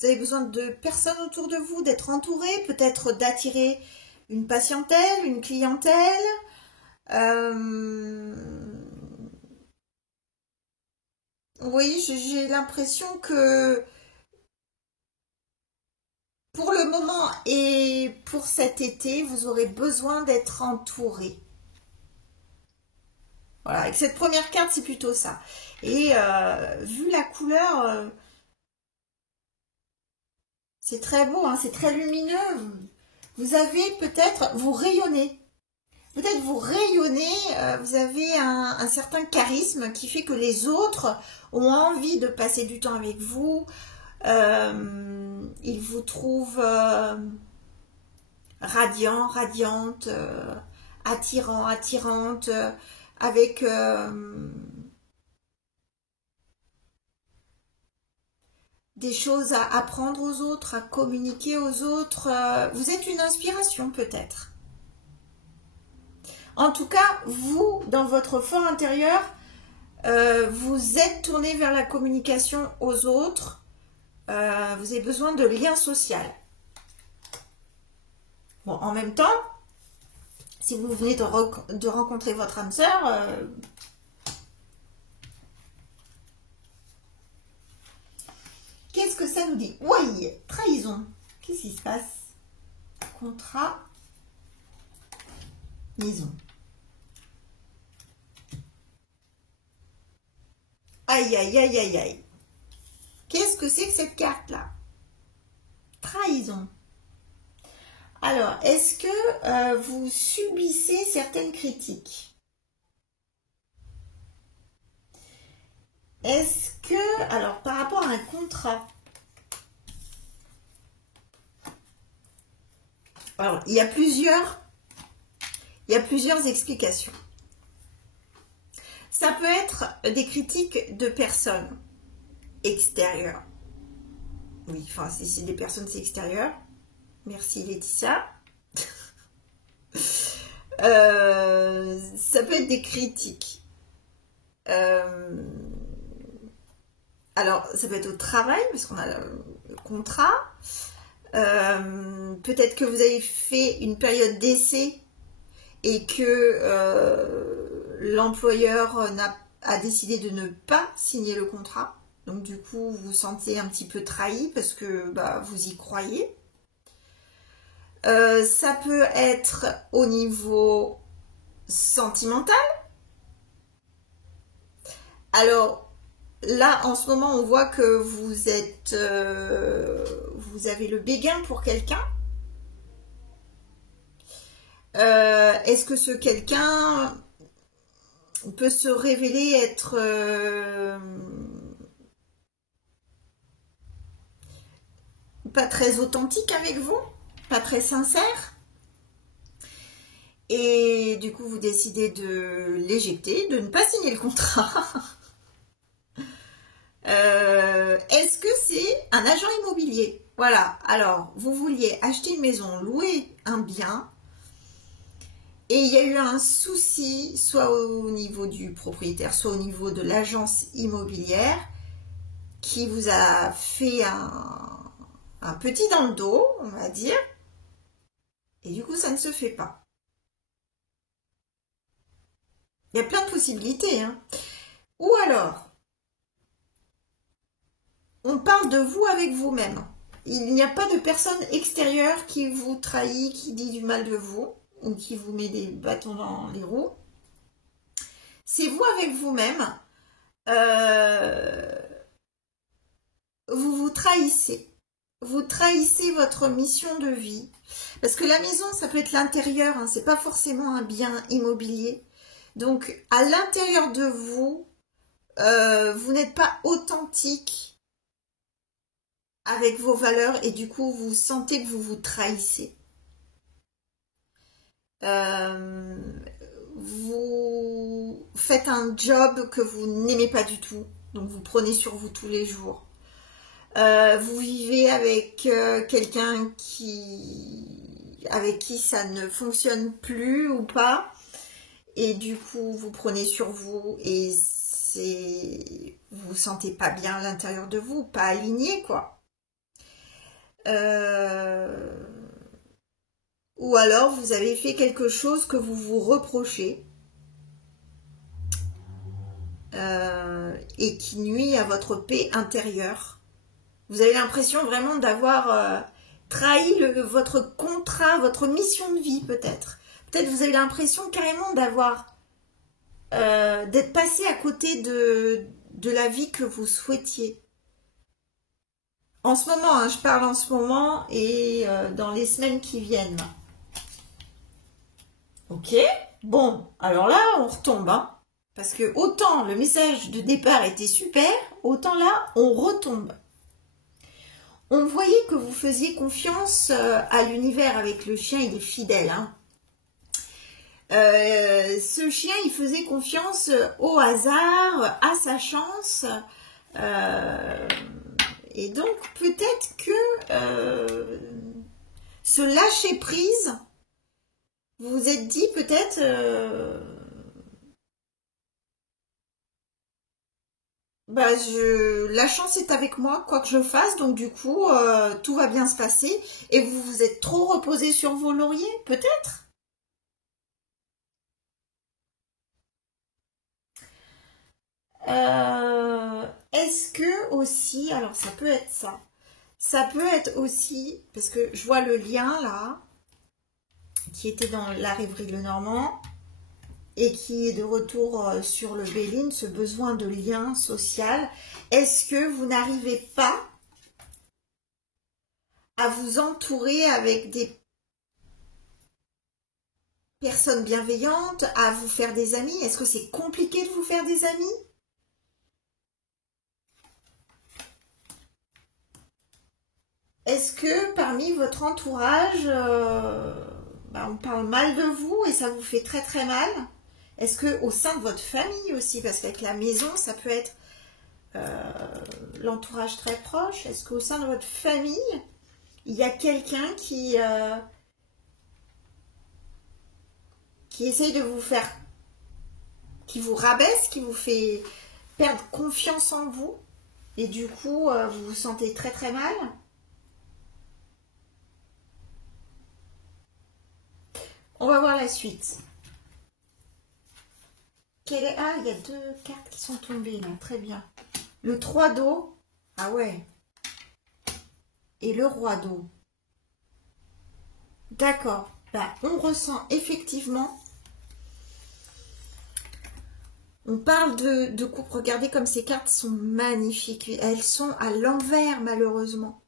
Vous avez besoin de personnes autour de vous, d'être entouré, peut-être d'attirer une patientèle, une clientèle. Oui, j'ai l'impression que pour le moment et pour cet été, vous aurez besoin d'être entouré. Voilà, avec cette première carte, c'est plutôt ça. Et vu la couleur, c'est très beau, hein, c'est très lumineux. Vous avez peut-être, vous rayonnez. Peut-être vous rayonnez, vous avez un certain charisme qui fait que les autres ont envie de passer du temps avec vous. Ils vous trouvent radiant, radiante, attirant, attirante, avec des choses à apprendre aux autres, à communiquer aux autres. Vous êtes une inspiration peut-être. En tout cas, vous, dans votre fort intérieur, vous êtes tourné vers la communication aux autres. Vous avez besoin de lien social. Bon, en même temps, si vous venez de rencontrer votre âme sœur, qu'est-ce que ça nous dit? Oui, trahison. Qu'est-ce qui se passe? Contrat, liaison. Aïe, aïe, aïe, aïe, aïe. Qu'est-ce que c'est que cette carte-là? Trahison. Alors, est-ce que vous subissez certaines critiques? Est-ce que, alors, par rapport à un contrat, alors, il y a plusieurs explications. Ça peut être des critiques de personnes extérieures. Oui, enfin, si c'est des personnes, c'est extérieur. Merci Laetitia. Ça peut être des critiques. Alors, ça peut être au travail, parce qu'on a le contrat. Peut-être que vous avez fait une période d'essai et que l'employeur a décidé de ne pas signer le contrat. Donc du coup, vous vous sentez un petit peu trahi parce que bah, vous y croyez. Ça peut être au niveau sentimental. Alors là, en ce moment, on voit que vous êtes, vous avez le béguin pour quelqu'un. Est-ce que ce quelqu'un peut se révéler être pas très authentique avec vous, pas très sincère. Et du coup, vous décidez de l'éjecter, de ne pas signer le contrat. Est-ce que c'est un agent immobilier? Voilà, alors, vous vouliez acheter une maison, louer un bien, et il y a eu un souci, soit au niveau du propriétaire, soit au niveau de l'agence immobilière, qui vous a fait un petit dans le dos, on va dire, et du coup, ça ne se fait pas. Il y a plein de possibilités, hein. Ou alors, on parle de vous avec vous-même. Il n'y a pas de personne extérieure qui vous trahit, qui dit du mal de vous, ou qui vous met des bâtons dans les roues. C'est vous avec vous-même. Vous vous trahissez. Vous trahissez votre mission de vie. Parce que la maison, ça peut être l'intérieur, hein, c'est pas forcément un bien immobilier. Donc, à l'intérieur de vous, vous n'êtes pas authentique avec vos valeurs et du coup, vous sentez que vous vous trahissez. Vous faites un job que vous n'aimez pas du tout, donc vous prenez sur vous tous les jours. Vous vivez avec quelqu'un avec qui ça ne fonctionne plus ou pas, et du coup vous prenez sur vous et vous vous sentez pas bien à l'intérieur de vous, pas aligné quoi. Ou alors vous avez fait quelque chose que vous vous reprochez et qui nuit à votre paix intérieure. Vous avez l'impression vraiment d'avoir trahi votre contrat, votre mission de vie peut-être. Peut-être vous avez l'impression carrément d'être passé à côté de la vie que vous souhaitiez. En ce moment, hein, je parle en ce moment et dans les semaines qui viennent. Ok, bon, alors là, on retombe, hein, parce que autant le message de départ était super, autant là, on retombe. On voyait que vous faisiez confiance à l'univers avec le chien, il est fidèle. Hein. Ce chien, il faisait confiance au hasard, à sa chance. Et donc, peut-être que ce lâcher prise, vous vous êtes dit peut-être... la chance est avec moi, quoi que je fasse, donc du coup, tout va bien se passer. Et vous vous êtes trop reposé sur vos lauriers, peut-être? Est-ce que aussi, alors ça peut être ça peut être aussi, parce que je vois le lien là, qui était dans la rêverie Le Normand, et qui est de retour sur le Béline, ce besoin de lien social. Est-ce que vous n'arrivez pas à vous entourer avec des personnes bienveillantes, à vous faire des amis? Est-ce que c'est compliqué de vous faire des amis? Est-ce que parmi votre entourage, on parle mal de vous et ça vous fait très très mal? Est-ce que au sein de votre famille aussi, parce qu'avec la maison, ça peut être l'entourage très proche. Est-ce qu'au sein de votre famille, il y a quelqu'un qui essaye de vous faire, qui vous rabaisse, qui vous fait perdre confiance en vous, et du coup, vous vous sentez très très mal? On va voir la suite. Ah, il y a deux cartes qui sont tombées là, très bien. Le 3 d'eau, ah ouais. Et le roi d'eau. D'accord. On ressent effectivement. On parle de couple. Regardez comme ces cartes sont magnifiques. Elles sont à l'envers malheureusement.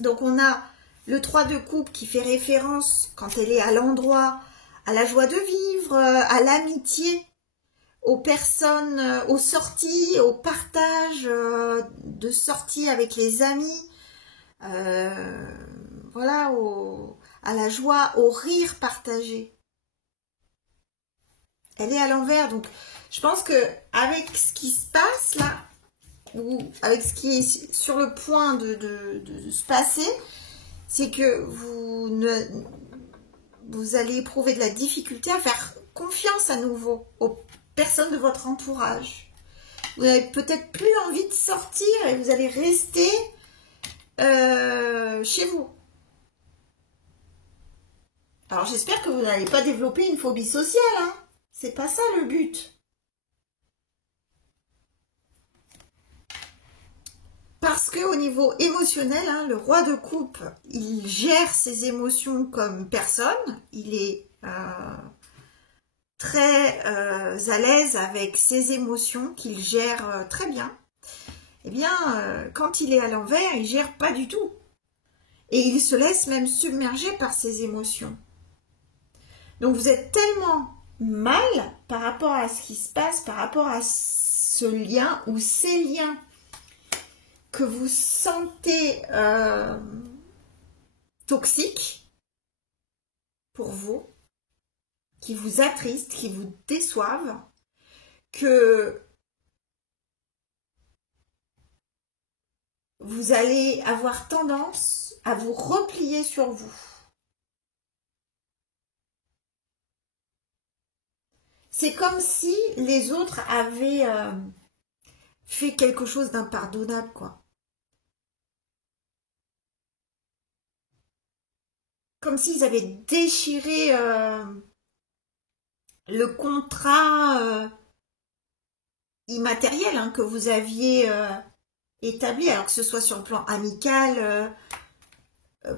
Donc on a le 3 de coupe qui fait référence, quand elle est à l'endroit, à la joie de vivre, à l'amitié, aux personnes, aux sorties, au partage de sorties avec les amis. voilà, à la joie, au rire partagé. Elle est à l'envers, donc je pense que avec ce qui se passe là, ou avec ce qui est sur le point de se passer, c'est que vous allez éprouver de la difficulté à faire confiance à nouveau aux personnes de votre entourage. Vous n'avez peut-être plus envie de sortir et vous allez rester chez vous. Alors j'espère que vous n'allez pas développer une phobie sociale, hein. C'est pas ça le but. Parce que au niveau émotionnel, hein, le roi de coupe, il gère ses émotions comme personne. Il est très à l'aise avec ses émotions, qu'il gère très bien. Eh bien, quand il est à l'envers, il gère pas du tout. Et il se laisse même submerger par ses émotions. Donc vous êtes tellement mal par rapport à ce qui se passe, par rapport à ce lien ou ces liens que vous sentez toxiques pour vous, qui vous attristent, qui vous déçoivent, que vous allez avoir tendance à vous replier sur vous. C'est comme si les autres avaient fait quelque chose d'impardonnable, quoi. Comme s'ils avaient déchiré le contrat immatériel, hein, que vous aviez établi, alors que ce soit sur le plan amical,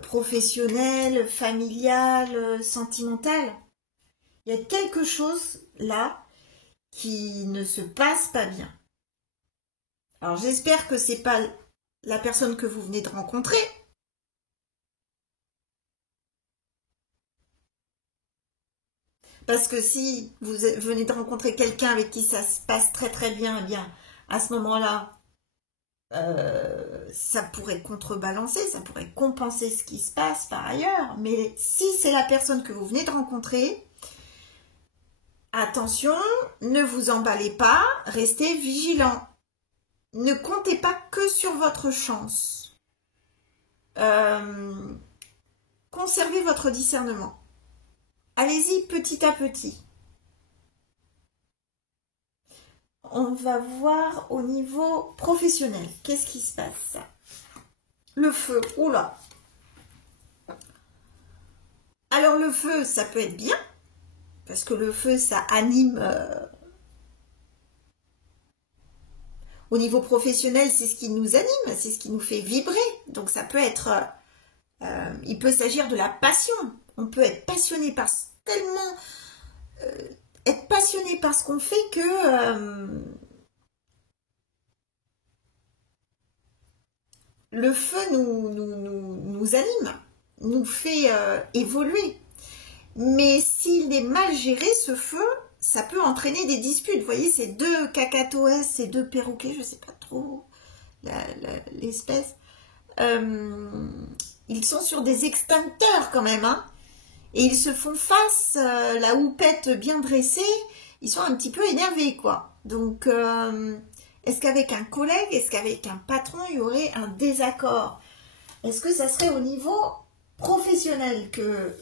professionnel, familial, sentimental. Il y a quelque chose là qui ne se passe pas bien. Alors j'espère que c'est pas la personne que vous venez de rencontrer. Parce que si vous venez de rencontrer quelqu'un avec qui ça se passe très très bien, eh bien à ce moment-là, ça pourrait contrebalancer, ça pourrait compenser ce qui se passe par ailleurs. Mais si c'est la personne que vous venez de rencontrer, attention, ne vous emballez pas, restez vigilant. Ne comptez pas que sur votre chance. Conservez votre discernement. Allez-y petit à petit. On va voir au niveau professionnel. Qu'est-ce qui se passe? Le feu. Oula. Alors le feu, ça peut être bien. Parce que le feu, ça anime. Au niveau professionnel, c'est ce qui nous anime. C'est ce qui nous fait vibrer. Donc ça peut être... il peut s'agir de la passion. On peut être passionné par tellement... être passionné par ce qu'on fait que... le feu nous anime, nous fait évoluer. Mais s'il est mal géré, ce feu, ça peut entraîner des disputes. Vous voyez, ces deux cacatoès, ces deux perroquets, je ne sais pas trop l'espèce, ils sont sur des extincteurs quand même, hein, et ils se font face, la houppette bien dressée, ils sont un petit peu énervés, quoi. Donc... est-ce qu'avec un collègue, est-ce qu'avec un patron, il y aurait un désaccord? Est-ce que ça serait au niveau professionnel que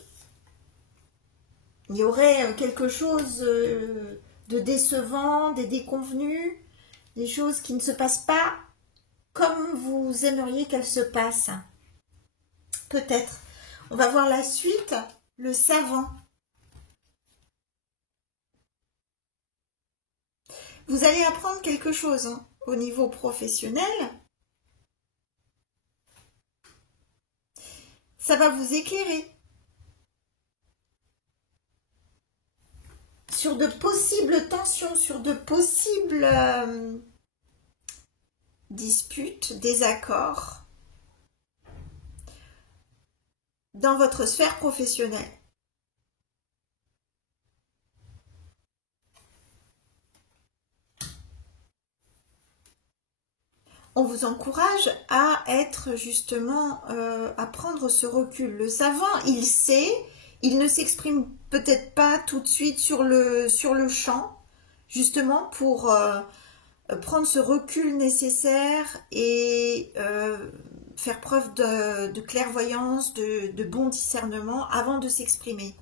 il y aurait quelque chose de décevant, des déconvenus, des choses qui ne se passent pas comme vous aimeriez qu'elles se passent? Peut-être. On va voir la suite, le savant. Vous allez apprendre quelque chose, hein, au niveau professionnel. Ça va vous éclairer sur de possibles tensions, sur de possibles disputes, désaccords dans votre sphère professionnelle. on vous encourage à être justement, à prendre ce recul. Le savant, il sait, il ne s'exprime peut-être pas tout de suite sur le champ, justement pour prendre ce recul nécessaire et faire preuve de clairvoyance, de bon discernement avant de s'exprimer.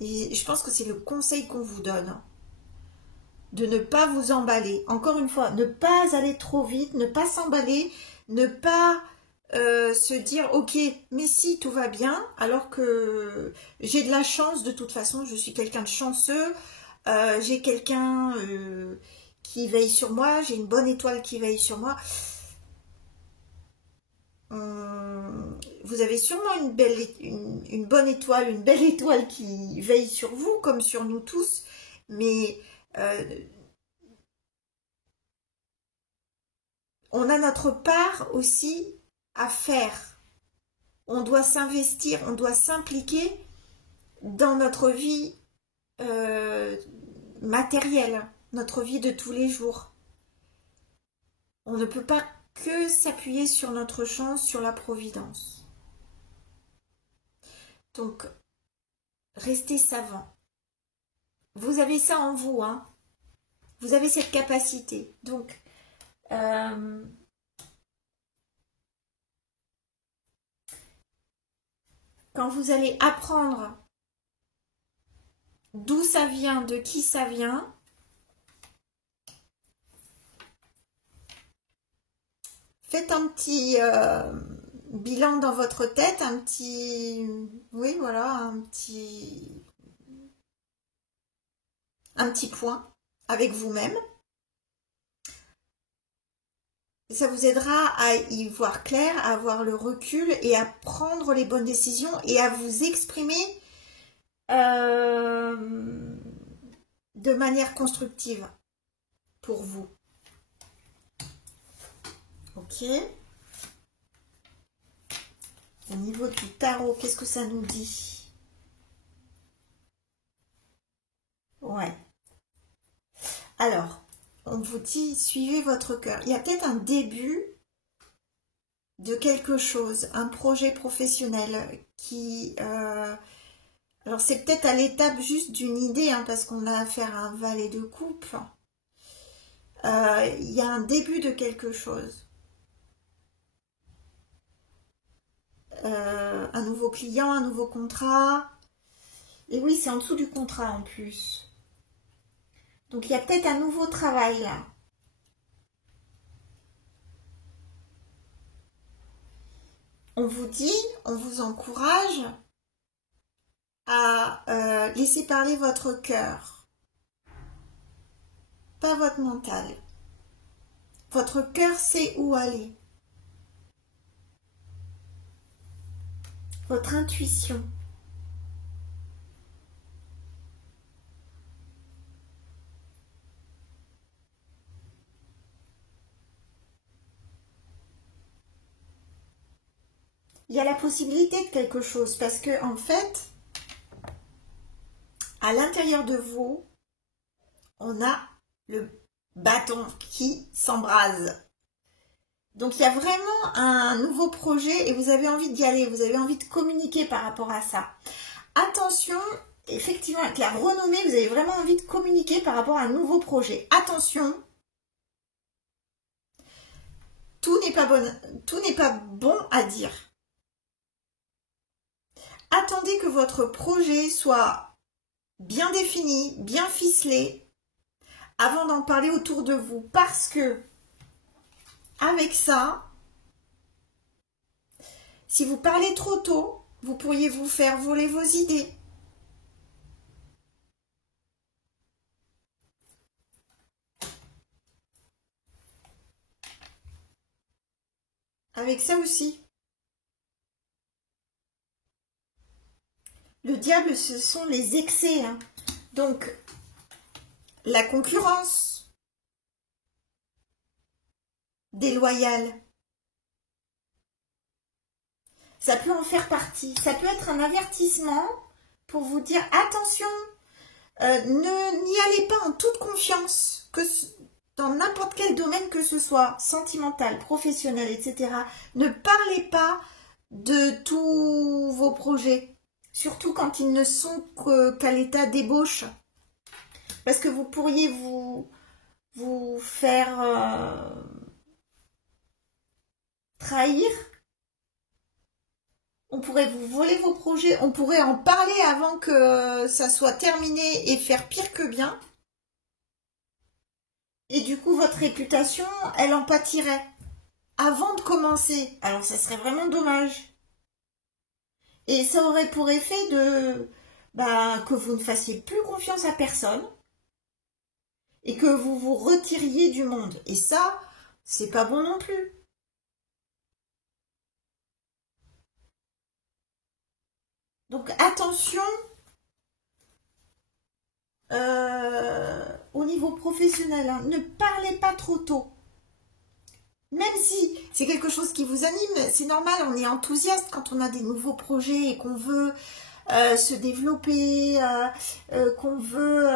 Et je pense que c'est le conseil qu'on vous donne. De ne pas vous emballer. Encore une fois, ne pas aller trop vite, ne pas s'emballer, ne pas se dire ok, mais si tout va bien, alors que j'ai de la chance, de toute façon, je suis quelqu'un de chanceux, j'ai quelqu'un qui veille sur moi, j'ai une bonne étoile qui veille sur moi. Vous avez sûrement une bonne étoile, une belle étoile qui veille sur vous, comme sur nous tous, mais on a notre part aussi à faire. On doit s'investir, on doit s'impliquer dans notre vie matérielle, notre vie de tous les jours. On ne peut pas que s'appuyer sur notre chance, sur la providence. Donc, restez savant. Vous avez ça en vous, hein. Vous avez cette capacité. Donc, quand vous allez apprendre d'où ça vient, de qui ça vient, faites un petit bilan dans votre tête, un petit, oui voilà, un petit point avec vous-même. Ça vous aidera à y voir clair, à avoir le recul et à prendre les bonnes décisions et à vous exprimer de manière constructive pour vous. Ok. Au niveau du tarot, qu'est-ce que ça nous dit? Ouais. Alors, on vous dit, suivez votre cœur. Il y a peut-être un début de quelque chose, un projet professionnel qui... alors, c'est peut-être à l'étape juste d'une idée, hein, parce qu'on a affaire à un valet de coupe. Il y a un début de quelque chose. Un nouveau client, un nouveau contrat. Et oui, c'est en dessous du contrat en plus. Donc, il y a peut-être un nouveau travail là. On vous dit, on vous encourage à laisser parler votre cœur. Pas votre mental. Votre cœur sait où aller. Votre intuition. Il y a la possibilité de quelque chose parce que en fait, à l'intérieur de vous, on a le bâton qui s'embrase. Donc il y a vraiment un nouveau projet et vous avez envie d'y aller, vous avez envie de communiquer par rapport à ça. Attention, effectivement, avec la renommée, vous avez vraiment envie de communiquer par rapport à un nouveau projet. Attention, tout n'est pas bon à dire. Attendez que votre projet soit bien défini, bien ficelé, avant d'en parler autour de vous. Parce que, avec ça, si vous parlez trop tôt, vous pourriez vous faire voler vos idées. Avec ça aussi. Le diable, ce sont les excès. Hein. Donc, la concurrence déloyale. Ça peut en faire partie. Ça peut être un avertissement pour vous dire attention, n'y allez pas en toute confiance. dans n'importe quel domaine que ce soit, sentimental, professionnel, etc. Ne parlez pas de tous vos projets, surtout quand ils ne sont qu'à l'état d'ébauche. Parce que vous pourriez vous faire trahir. On pourrait vous voler vos projets, on pourrait en parler avant que ça soit terminé et faire pire que bien. Et du coup, votre réputation, elle en pâtirait avant de commencer. Alors, ça serait vraiment dommage. Et ça aurait pour effet que vous ne fassiez plus confiance à personne et que vous vous retiriez du monde. Et ça, c'est pas bon non plus. Donc, attention, au niveau professionnel, hein, ne parlez pas trop tôt. Même si c'est quelque chose qui vous anime, c'est normal, on est enthousiaste quand on a des nouveaux projets et qu'on veut se développer, qu'on veut...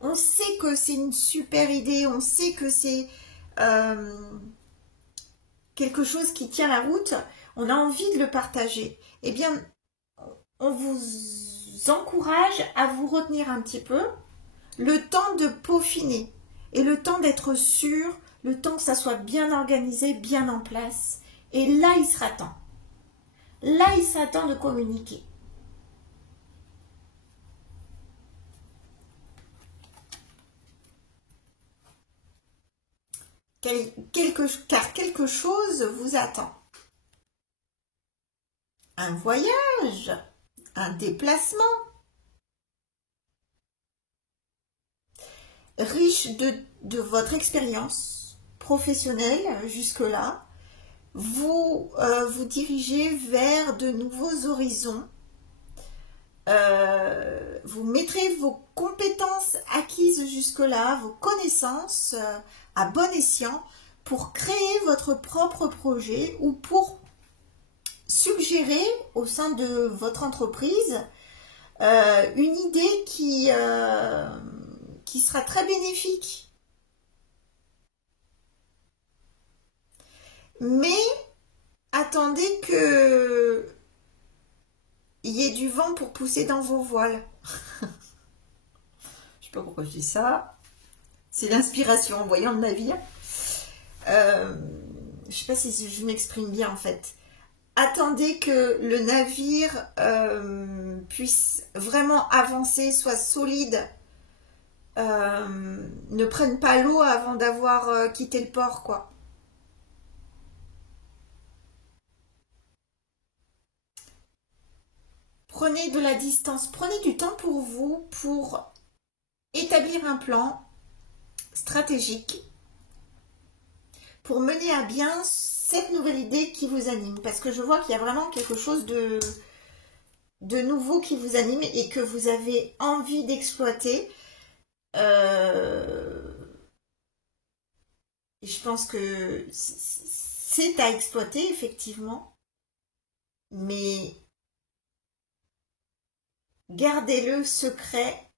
on sait que c'est une super idée, on sait que c'est quelque chose qui tient la route, on a envie de le partager. Eh bien, on vous encourage à vous retenir un petit peu, le temps de peaufiner et le temps d'être sûr, le temps que ça soit bien organisé, bien en place. Et là, il sera temps. Là, il sera temps de communiquer. Car quelque chose vous attend. Un voyage, un déplacement, riche de votre expérience professionnelle jusque-là, vous vous dirigez vers de nouveaux horizons. Vous mettrez vos compétences acquises jusque-là, vos connaissances à bon escient pour créer votre propre projet ou pour suggérer au sein de votre entreprise une idée qui sera très bénéfique. Mais attendez que il y ait du vent pour pousser dans vos voiles. Je sais pas pourquoi je dis ça. C'est l'inspiration en voyant le navire. Je sais pas si je m'exprime bien en fait. Attendez que le navire puisse vraiment avancer, soit solide, ne prenne pas l'eau avant d'avoir quitté le port, quoi. Prenez de la distance, prenez du temps pour vous, pour établir un plan stratégique, pour mener à bien cette nouvelle idée qui vous anime. Parce que je vois qu'il y a vraiment quelque chose de nouveau qui vous anime et que vous avez envie d'exploiter. Je pense que c'est à exploiter, effectivement. Mais gardez-le secret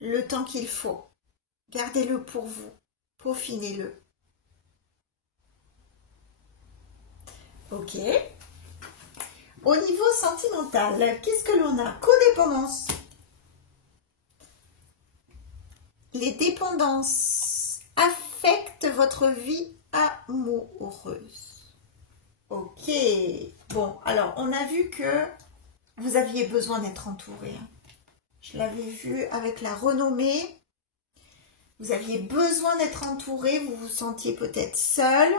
le temps qu'il faut. Gardez-le pour vous. Peaufinez-le. Ok. Au niveau sentimental, qu'est-ce que l'on a? Codépendance. Les dépendances affectent votre vie amoureuse. Ok. Bon, alors, on a vu que vous aviez besoin d'être entouré. Je l'avais vu avec la renommée. Vous aviez besoin d'être entouré. Vous vous sentiez peut-être seul.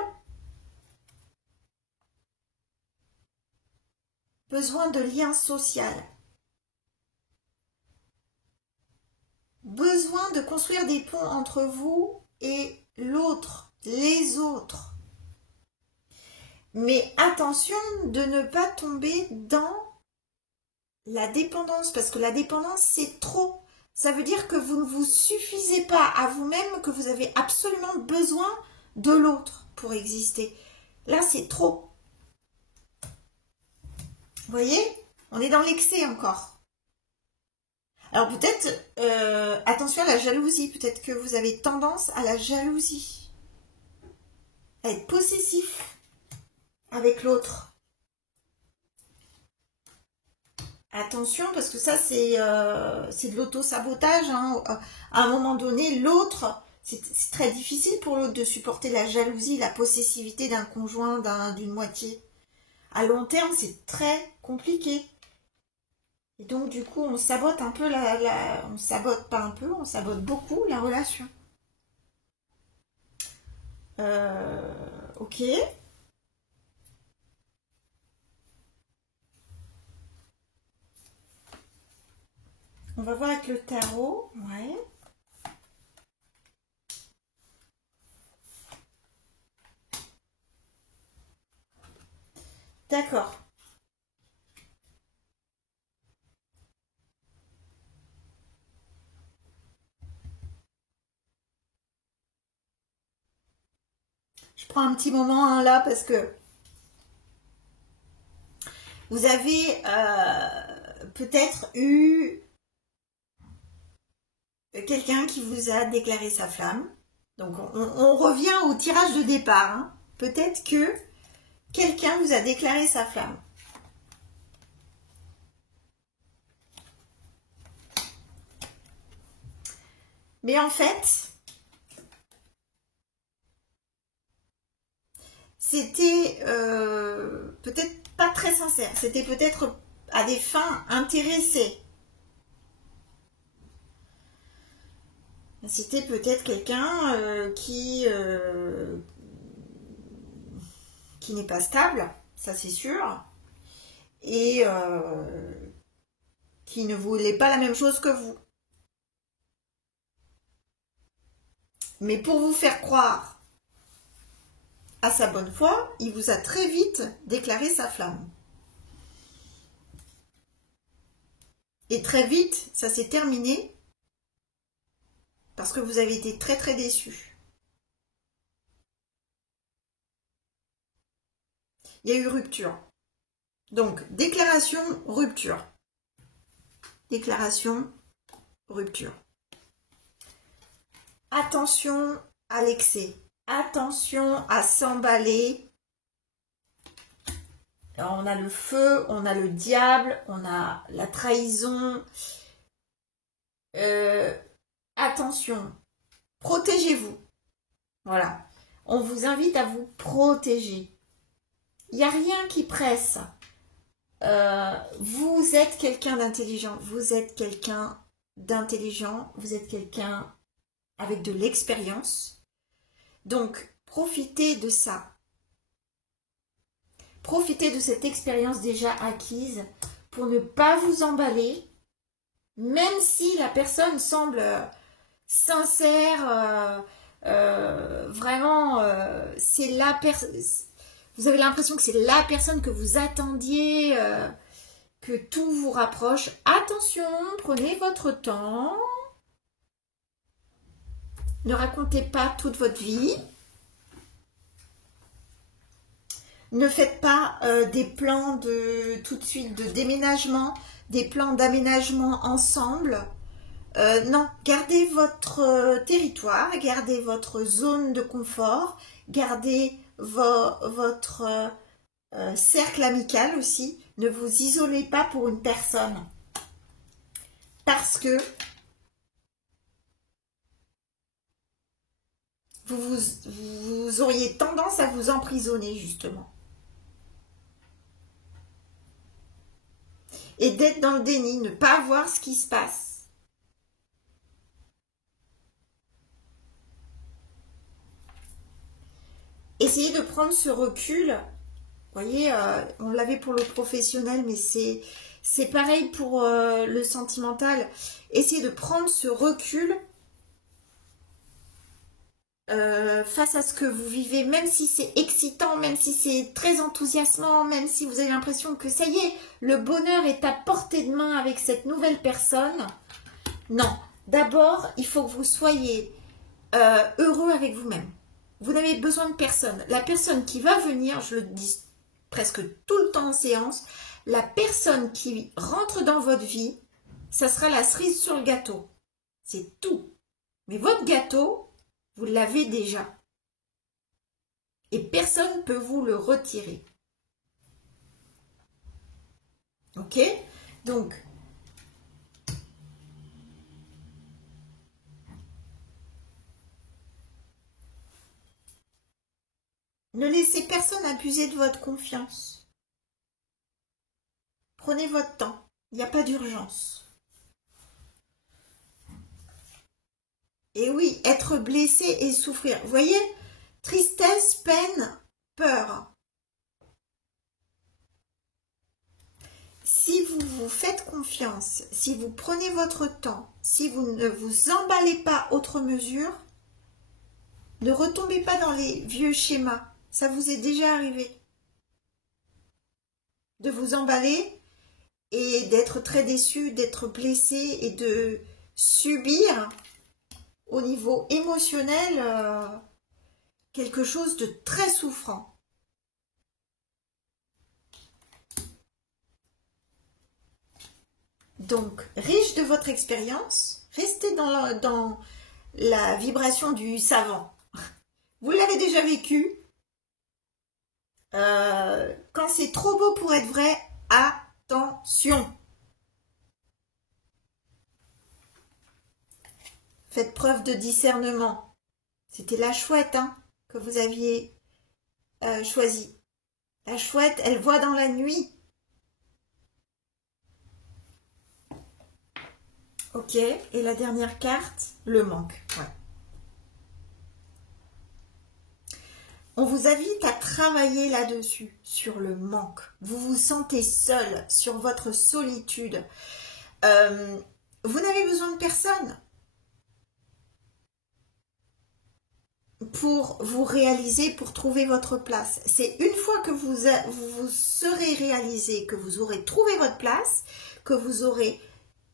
Besoin de lien social. Besoin de construire des ponts entre vous et l'autre, les autres. Mais attention de ne pas tomber dans la dépendance, parce que la dépendance, c'est trop. Ça veut dire que vous ne vous suffisez pas à vous-même, que vous avez absolument besoin de l'autre pour exister. Là, c'est trop. Vous voyez? On est dans l'excès encore. Alors peut-être, attention à la jalousie, peut-être que vous avez tendance à la jalousie, à être possessif avec l'autre. Attention, parce que ça, c'est de l'auto-sabotage. Hein. À un moment donné, l'autre, c'est très difficile pour l'autre de supporter la jalousie, la possessivité d'un conjoint, d'une moitié. À long terme, c'est très compliqué. Et donc, du coup, on sabote un peu on sabote pas un peu, on sabote beaucoup la relation. Ok. On va voir avec le tarot. Ouais. D'accord. Je prends un petit moment hein, là parce que vous avez peut-être eu quelqu'un qui vous a déclaré sa flamme. Donc on revient au tirage de départ. Hein. Peut-être que quelqu'un vous a déclaré sa flamme. Mais en fait, c'était peut-être pas très sincère. C'était peut-être à des fins intéressées. C'était peut-être quelqu'un qui n'est pas stable, ça c'est sûr, et qui ne voulait pas la même chose que vous. Mais pour vous faire croire à sa bonne foi, il vous a très vite déclaré sa flamme. Et très vite, ça s'est terminé parce que vous avez été très très déçus. Il y a eu rupture. Donc, déclaration, rupture. Déclaration, rupture. Attention à l'excès. Attention à s'emballer. On a le feu, on a le diable, on a la trahison. Attention, protégez-vous. Voilà. On vous invite à vous protéger. Il n'y a rien qui presse. Vous êtes quelqu'un d'intelligent. Vous êtes quelqu'un d'intelligent. Vous êtes quelqu'un avec de l'expérience. Donc, profitez de ça. Profitez de cette expérience déjà acquise pour ne pas vous emballer, même si la personne semble sincère, vraiment, c'est la personne, vous avez l'impression que c'est la personne que vous attendiez, que tout vous rapproche. Attention, prenez votre temps, ne racontez pas toute votre vie. Ne faites pas des plans tout de suite de déménagement, des plans d'aménagement ensemble. Non, gardez votre territoire, gardez votre zone de confort, gardez votre cercle amical aussi. Ne vous isolez pas pour une personne. Parce que vous auriez tendance à vous emprisonner justement. Et d'être dans le déni, ne pas voir ce qui se passe. Essayez de prendre ce recul. Vous voyez, on l'avait pour le professionnel, mais c'est pareil pour le sentimental. Essayez de prendre ce recul face à ce que vous vivez, même si c'est excitant, même si c'est très enthousiasmant, même si vous avez l'impression que ça y est, le bonheur est à portée de main avec cette nouvelle personne. Non, d'abord, il faut que vous soyez heureux avec vous-même. Vous n'avez besoin de personne. La personne qui va venir, je le dis presque tout le temps en séance, la personne qui rentre dans votre vie, ça sera la cerise sur le gâteau. C'est tout. Mais votre gâteau, vous l'avez déjà. Et personne ne peut vous le retirer. Ok? Donc, ne laissez personne abuser de votre confiance. Prenez votre temps. Il n'y a pas d'urgence. Et oui, être blessé et souffrir. Vous voyez, tristesse, peine, peur. Si vous vous faites confiance, si vous prenez votre temps, si vous ne vous emballez pas outre mesure, ne retombez pas dans les vieux schémas. Ça vous est déjà arrivé de vous emballer et d'être très déçu, d'être blessé et de subir au niveau émotionnel quelque chose de très souffrant. Donc, riche de votre expérience, restez dans la vibration du savant. Vous l'avez déjà vécu. Quand c'est trop beau pour être vrai, attention. Faites preuve de discernement. C'était la chouette que vous aviez choisie. La chouette, elle voit dans la nuit. Ok, et la dernière carte, le manque. Ouais. On vous invite à travailler là-dessus, sur le manque. Vous vous sentez seul, sur votre solitude. Vous n'avez besoin de personne pour vous réaliser, pour trouver votre place. C'est une fois que vous serez réalisé, que vous aurez trouvé votre place, que vous aurez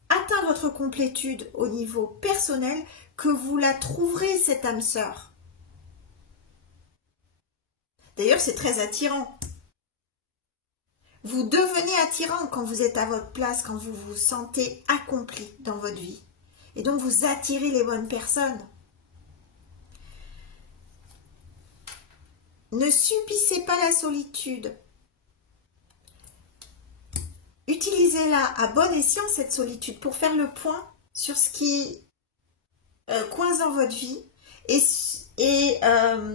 atteint votre complétude au niveau personnel, que vous la trouverez, cette âme sœur. D'ailleurs, c'est très attirant. Vous devenez attirant quand vous êtes à votre place, quand vous vous sentez accompli dans votre vie. Et donc, vous attirez les bonnes personnes. Ne subissez pas la solitude. Utilisez-la à bon escient, cette solitude, pour faire le point sur ce qui coince dans votre vie et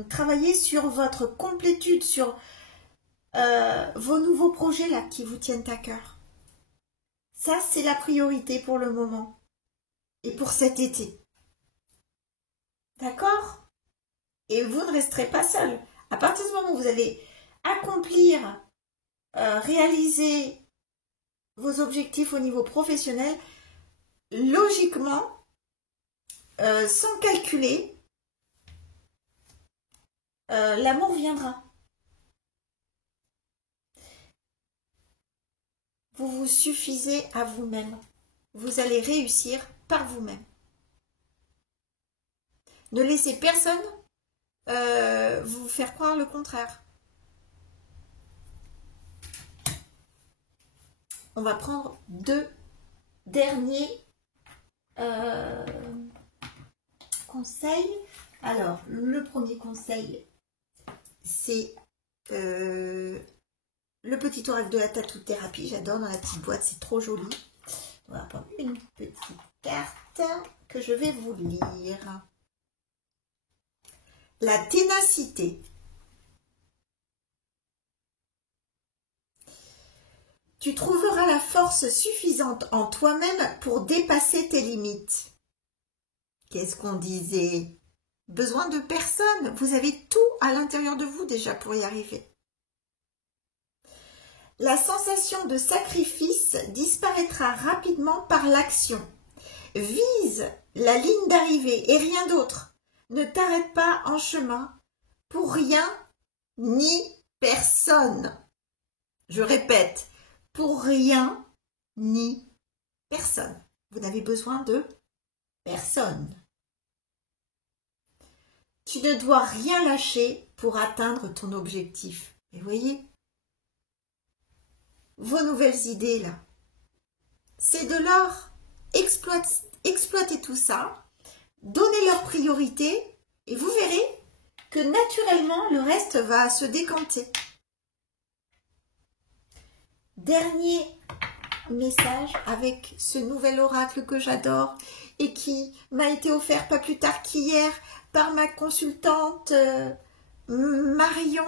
travailler sur votre complétude, sur vos nouveaux projets là qui vous tiennent à cœur. Ça, c'est la priorité pour le moment et pour cet été. D'accord? Et vous ne resterez pas seul. À partir du moment où vous allez accomplir, réaliser vos objectifs au niveau professionnel, logiquement, sans calculer, l'amour viendra. Vous vous suffisez à vous-même. Vous allez réussir par vous-même. Ne laissez personne vous faire croire le contraire. On va prendre deux derniers conseils. Alors, le premier conseil, c'est le petit oracle de la tatou-thérapie. J'adore dans la petite boîte, c'est trop joli. On va prendre une petite carte que je vais vous lire. La ténacité. Tu trouveras la force suffisante en toi-même pour dépasser tes limites. Qu'est-ce qu'on disait? Besoin de personne. Vous avez tout à l'intérieur de vous déjà pour y arriver. La sensation de sacrifice disparaîtra rapidement par l'action. Vise la ligne d'arrivée et rien d'autre. Ne t'arrête pas en chemin pour rien ni personne. Je répète, pour rien ni personne. Vous n'avez besoin de personne. Tu ne dois rien lâcher pour atteindre ton objectif. Et vous voyez, vos nouvelles idées là, c'est de l'or. exploiter tout ça, donner leur priorité, et vous verrez que naturellement, le reste va se décanter. Dernier message avec ce nouvel oracle que j'adore et qui m'a été offert pas plus tard qu'hier par ma consultante Marion,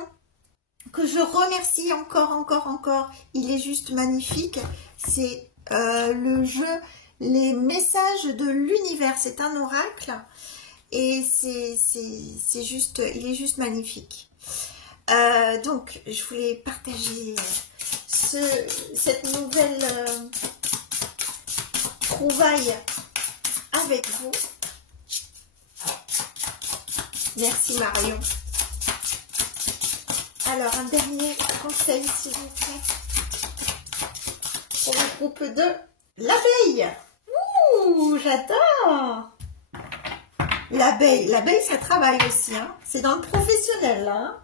que je remercie encore. Il est juste magnifique. C'est le jeu Les messages de l'univers. C'est un oracle et c'est juste, il est juste magnifique. Donc, je voulais partager cette nouvelle trouvaille avec vous. Merci Marion. Alors, un dernier conseil, s'il vous plaît, pour le groupe de l'abeille. Ouh, j'adore. L'abeille, ça travaille aussi. Hein. C'est dans le professionnel, là. Hein.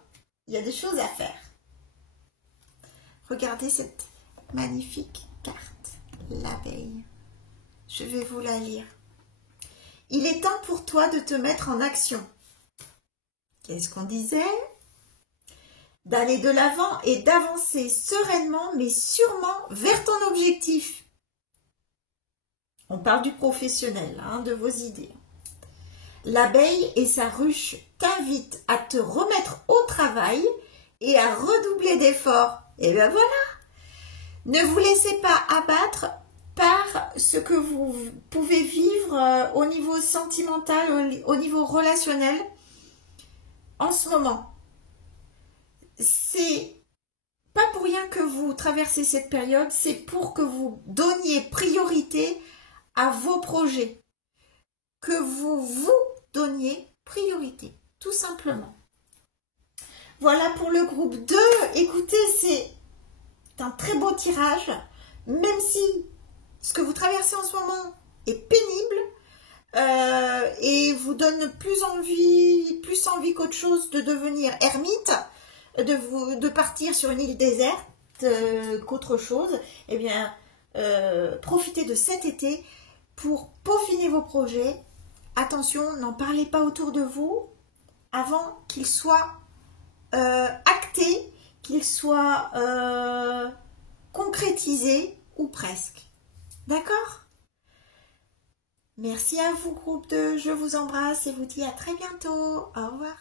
Il y a des choses à faire. Regardez cette magnifique carte, l'abeille. Je vais vous la lire. Il est temps pour toi de te mettre en action. Qu'est-ce qu'on disait? D'aller de l'avant et d'avancer sereinement, mais sûrement vers ton objectif. On parle du professionnel, hein, de vos idées. L'abeille et sa ruche t'invitent à te remettre au travail et à redoubler d'efforts. Et bien voilà, ne vous laissez pas abattre par ce que vous pouvez vivre au niveau sentimental, au niveau relationnel en ce moment. C'est pas pour rien que vous traversez cette période, c'est pour que vous donniez priorité à vos projets, que vous vous donniez priorité, tout simplement. Voilà pour le groupe 2. Écoutez, c'est un très beau tirage, même si ce que vous traversez en ce moment est pénible et vous donne plus envie qu'autre chose de devenir ermite, de partir sur une île déserte qu'autre chose. Eh bien, profitez de cet été pour peaufiner vos projets. Attention, n'en parlez pas autour de vous avant qu'ils soient actés, qu'ils soient concrétisés ou presque. D'accord? Merci à vous, groupe 2. Je vous embrasse et vous dis à très bientôt. Au revoir.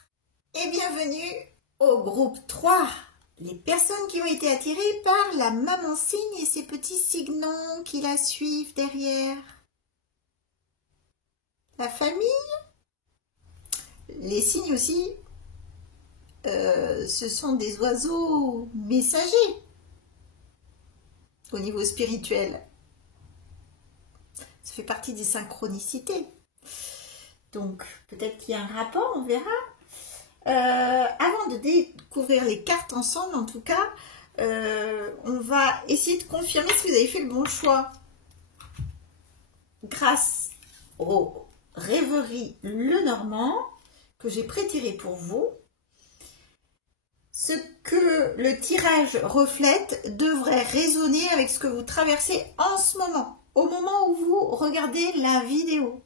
Et bienvenue au groupe 3. Les personnes qui ont été attirées par la maman cygne et ses petits signons qui la suivent derrière. La famille. Les cygnes aussi, ce sont des oiseaux messagers au niveau spirituel. Ça fait partie des synchronicités. Donc, peut-être qu'il y a un rapport, on verra. Avant de découvrir les cartes ensemble, en tout cas, on va essayer de confirmer si vous avez fait le bon choix grâce aux rêveries Lenormand que j'ai pré-tiré pour vous. Ce que le tirage reflète devrait résonner avec ce que vous traversez en ce moment, au moment où vous regardez la vidéo.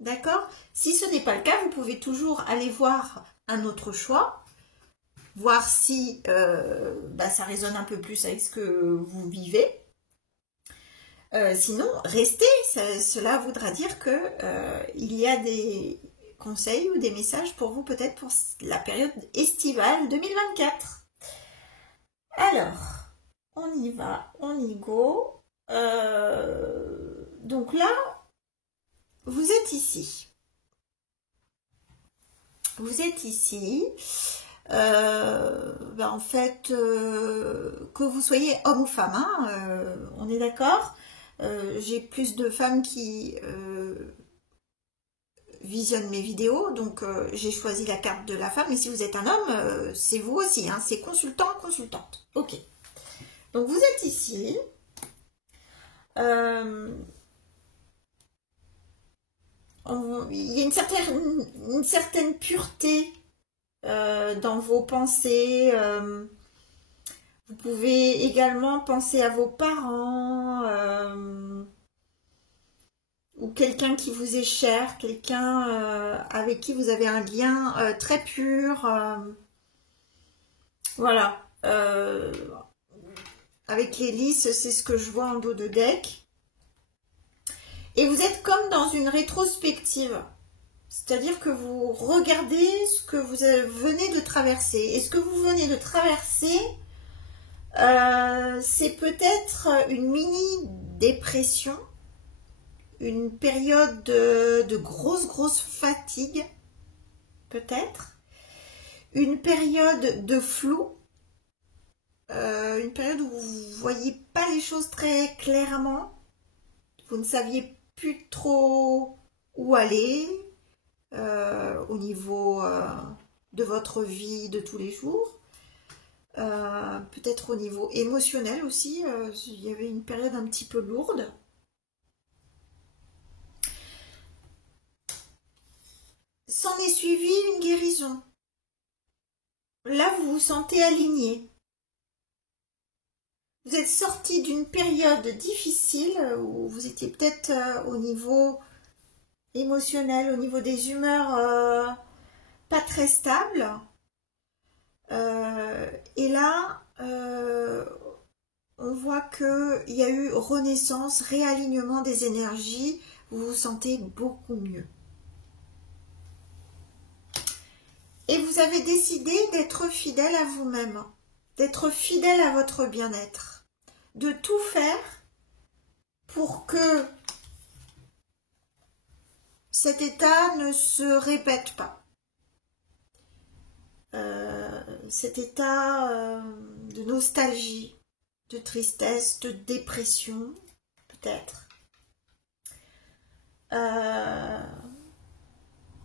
D'accord? Si ce n'est pas le cas, vous pouvez toujours aller voir un autre choix, voir si ça résonne un peu plus avec ce que vous vivez. Sinon, restez, cela voudra dire que il y a des conseils ou des messages pour vous peut-être pour la période estivale 2024. Alors, on y va, on y go. Donc là, vous êtes ici. Vous êtes ici. En fait, que vous soyez homme ou femme, hein, on est d'accord. J'ai plus de femmes qui visionnent mes vidéos, donc j'ai choisi la carte de la femme. Mais si vous êtes un homme, c'est vous aussi, hein, c'est consultant, consultante. Ok. Donc vous êtes ici. Il y a une certaine pureté dans vos pensées. Vous pouvez également penser à vos parents. ou quelqu'un qui vous est cher, quelqu'un avec qui vous avez un lien très pur. Voilà. Avec les lys, c'est ce que je vois en dos de deck. Et vous êtes comme dans une rétrospective. C'est-à-dire que vous regardez ce que vous venez de traverser. Et ce que vous venez de traverser, c'est peut-être une mini-dépression, une période de grosse fatigue, peut-être, une période de flou, une période où vous ne voyez pas les choses très clairement, vous ne saviez plus trop où aller au niveau de votre vie de tous les jours. Peut-être au niveau émotionnel aussi, il y avait une période un petit peu lourde. S'en est suivi une guérison. Là, vous vous sentez aligné. Vous êtes sorti d'une période difficile où vous étiez peut-être au niveau émotionnel, au niveau des humeurs pas très stables. Et là, on voit qu'il y a eu renaissance, réalignement des énergies. Vous vous sentez beaucoup mieux. Et vous avez décidé d'être fidèle à vous-même, d'être fidèle à votre bien-être, de tout faire pour que cet état ne se répète pas. Cet état de nostalgie, de tristesse, de dépression, peut-être.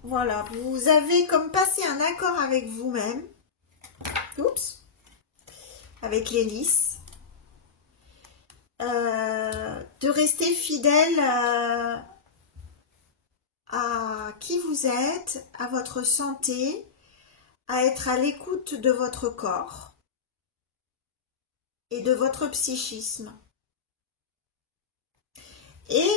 Voilà, vous avez comme passé un accord avec vous-même, oups, avec les lys, de rester fidèle à qui vous êtes, à votre santé, à être à l'écoute de votre corps et de votre psychisme. Et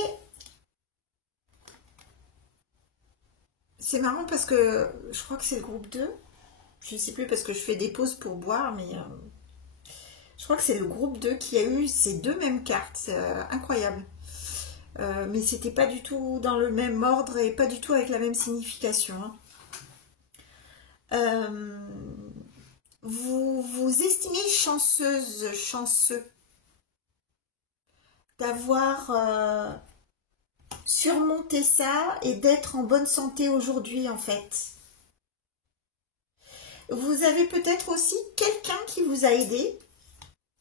c'est marrant parce que je crois que c'est le groupe 2. Je ne sais plus parce que je fais des pauses pour boire, mais je crois que c'est le groupe 2 qui a eu ces deux mêmes cartes. C'est incroyable. Mais c'était pas du tout dans le même ordre et pas du tout avec la même signification. Vous vous estimez chanceuse, chanceux d'avoir surmonté ça et d'être en bonne santé aujourd'hui en fait. Vous avez peut-être aussi quelqu'un qui vous a aidé,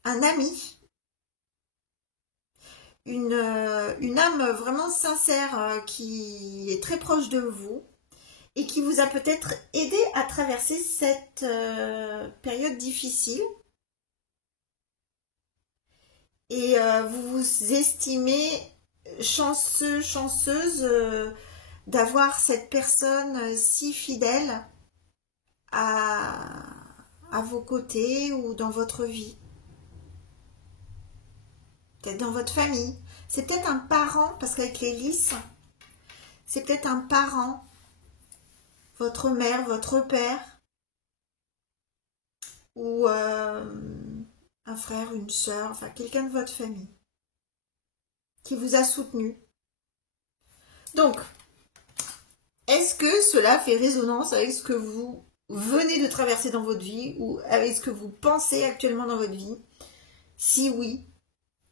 un ami, une âme vraiment sincère qui est très proche de vous et qui vous a peut-être aidé à traverser cette période difficile. Et vous vous estimez chanceux, chanceuse d'avoir cette personne si fidèle à vos côtés ou dans votre vie. Peut-être dans votre famille. C'est peut-être un parent, parce qu'avec les lys, c'est peut-être un parent, votre mère, votre père, ou un frère, une sœur, enfin quelqu'un de votre famille qui vous a soutenu. Donc, est-ce que cela fait résonance avec ce que vous venez de traverser dans votre vie ou avec ce que vous pensez actuellement dans votre vie? Si oui,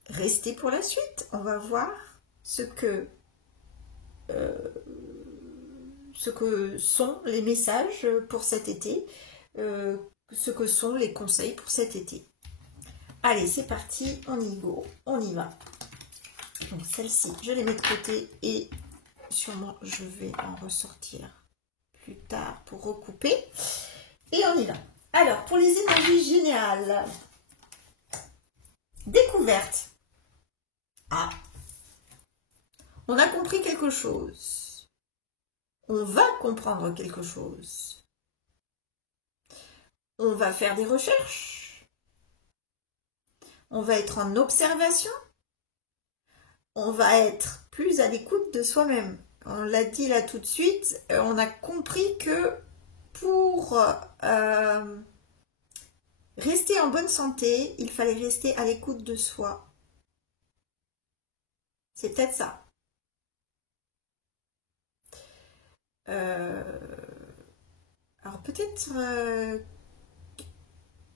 restez pour la suite. On va voir ce que sont les messages pour cet été, ce que sont les conseils pour cet été. Allez, c'est parti, on y va. Donc celle-ci, je les mets de côté et sûrement je vais en ressortir plus tard pour recouper. Et on y va. Alors, pour les énergies générales, découverte. Ah, on a compris quelque chose. On va comprendre quelque chose. On va faire des recherches. On va être en observation. On va être plus à l'écoute de soi-même. On l'a dit là tout de suite, on a compris que pour rester en bonne santé, il fallait rester à l'écoute de soi. C'est peut-être ça. Alors peut-être,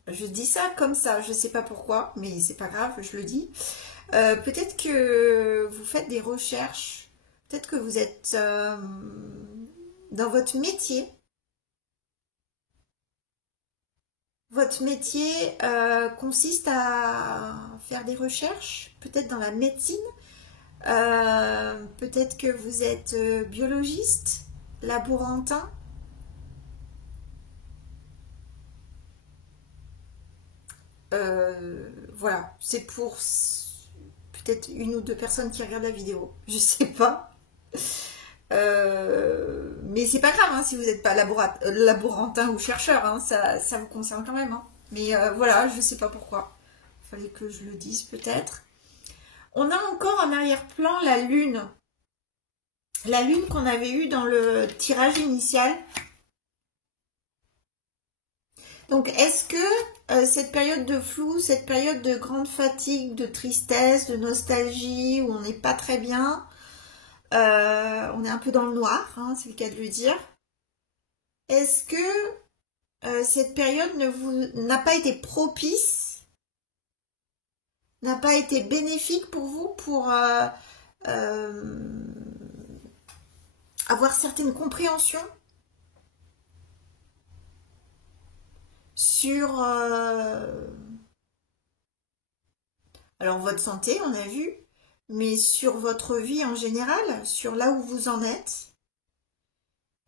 je dis ça comme ça, je sais pas pourquoi, mais c'est pas grave, je le dis. Peut-être que vous faites des recherches, peut-être que vous êtes dans votre métier. Votre métier consiste à faire des recherches, peut-être dans la médecine. Peut-être que vous êtes biologiste, laborantin. Voilà, c'est pour peut-être une ou deux personnes qui regardent la vidéo, je sais pas. Mais c'est pas grave hein, si vous n'êtes pas laborantin ou chercheur, hein, ça vous concerne quand même. Hein. Mais voilà, je sais pas pourquoi. Il fallait que je le dise peut-être. On a encore en arrière-plan la lune. La lune qu'on avait eue dans le tirage initial. Donc, est-ce que cette période de flou, cette période de grande fatigue, de tristesse, de nostalgie, où on n'est pas très bien, on est un peu dans le noir, hein, c'est le cas de le dire. Est-ce que cette période n'a pas été propice, n'a pas été bénéfique pour vous pour avoir certaines compréhensions sur alors votre santé, on a vu, mais sur votre vie en général, sur là où vous en êtes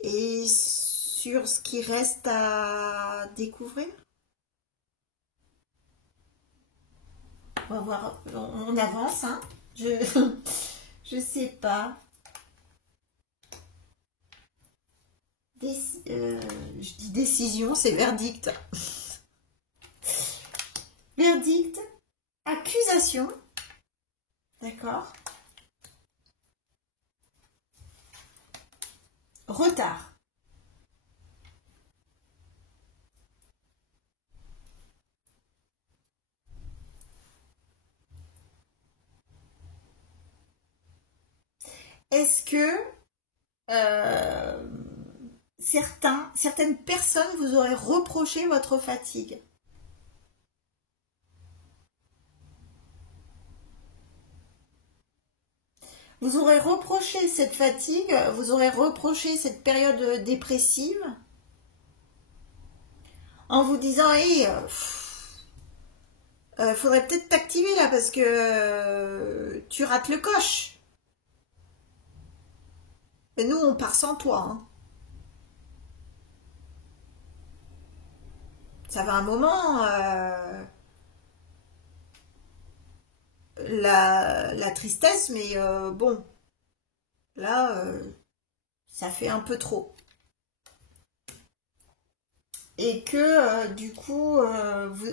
et sur ce qui reste à découvrir. On va voir, on avance, hein. Je sais pas. Je dis décision, c'est verdict. Verdict, accusation, d'accord. Retard. Est-ce que certaines personnes vous auraient reproché votre fatigue? Vous aurez reproché cette fatigue, vous aurez reproché cette période dépressive en vous disant hey, faudrait peut-être t'activer là parce que tu rates le coche. Et nous, on part sans toi. Hein. Ça va un moment. La tristesse, mais bon, là, ça fait un peu trop. Et que du coup,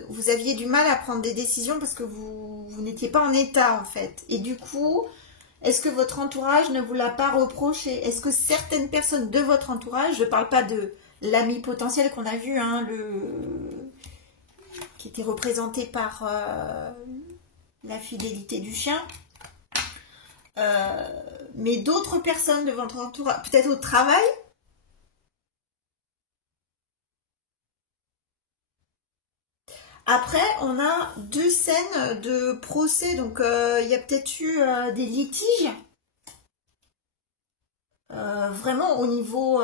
vous aviez du mal à prendre des décisions parce que vous n'étiez pas en état en fait. Et du coup, est-ce que votre entourage ne vous l'a pas reproché? Est-ce que certaines personnes de votre entourage, je ne parle pas de l'ami potentiel qu'on a vu, hein, qui était représenté par la fidélité du chien, mais d'autres personnes de votre entourage, peut-être au travail. Après, on a deux scènes de procès, donc il y a peut-être eu des litiges, vraiment au niveau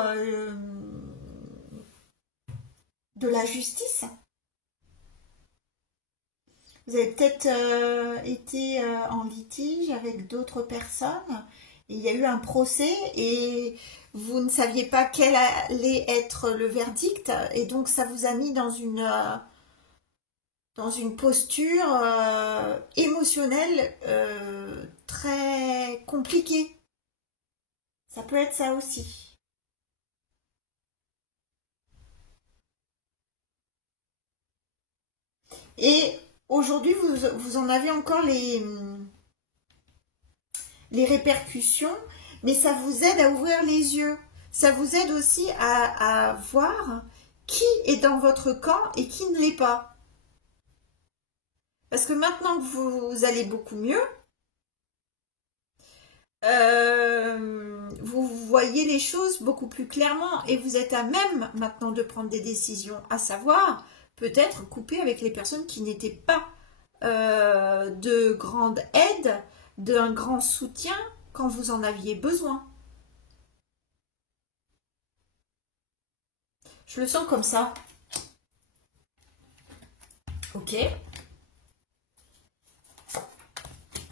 de la justice. Vous avez peut-être été en litige avec d'autres personnes, et il y a eu un procès, et vous ne saviez pas quel allait être le verdict, et donc ça vous a mis dans une posture émotionnelle très compliquée. Ça peut être ça aussi. Et aujourd'hui, vous en avez encore les les répercussions, mais ça vous aide à ouvrir les yeux. Ça vous aide aussi à voir qui est dans votre camp et qui ne l'est pas. Parce que maintenant que vous allez beaucoup mieux, vous voyez les choses beaucoup plus clairement et vous êtes à même maintenant de prendre des décisions, à savoir peut-être couper avec les personnes qui n'étaient pas de grande aide, d'un grand soutien quand vous en aviez besoin. Je le sens comme ça. Ok.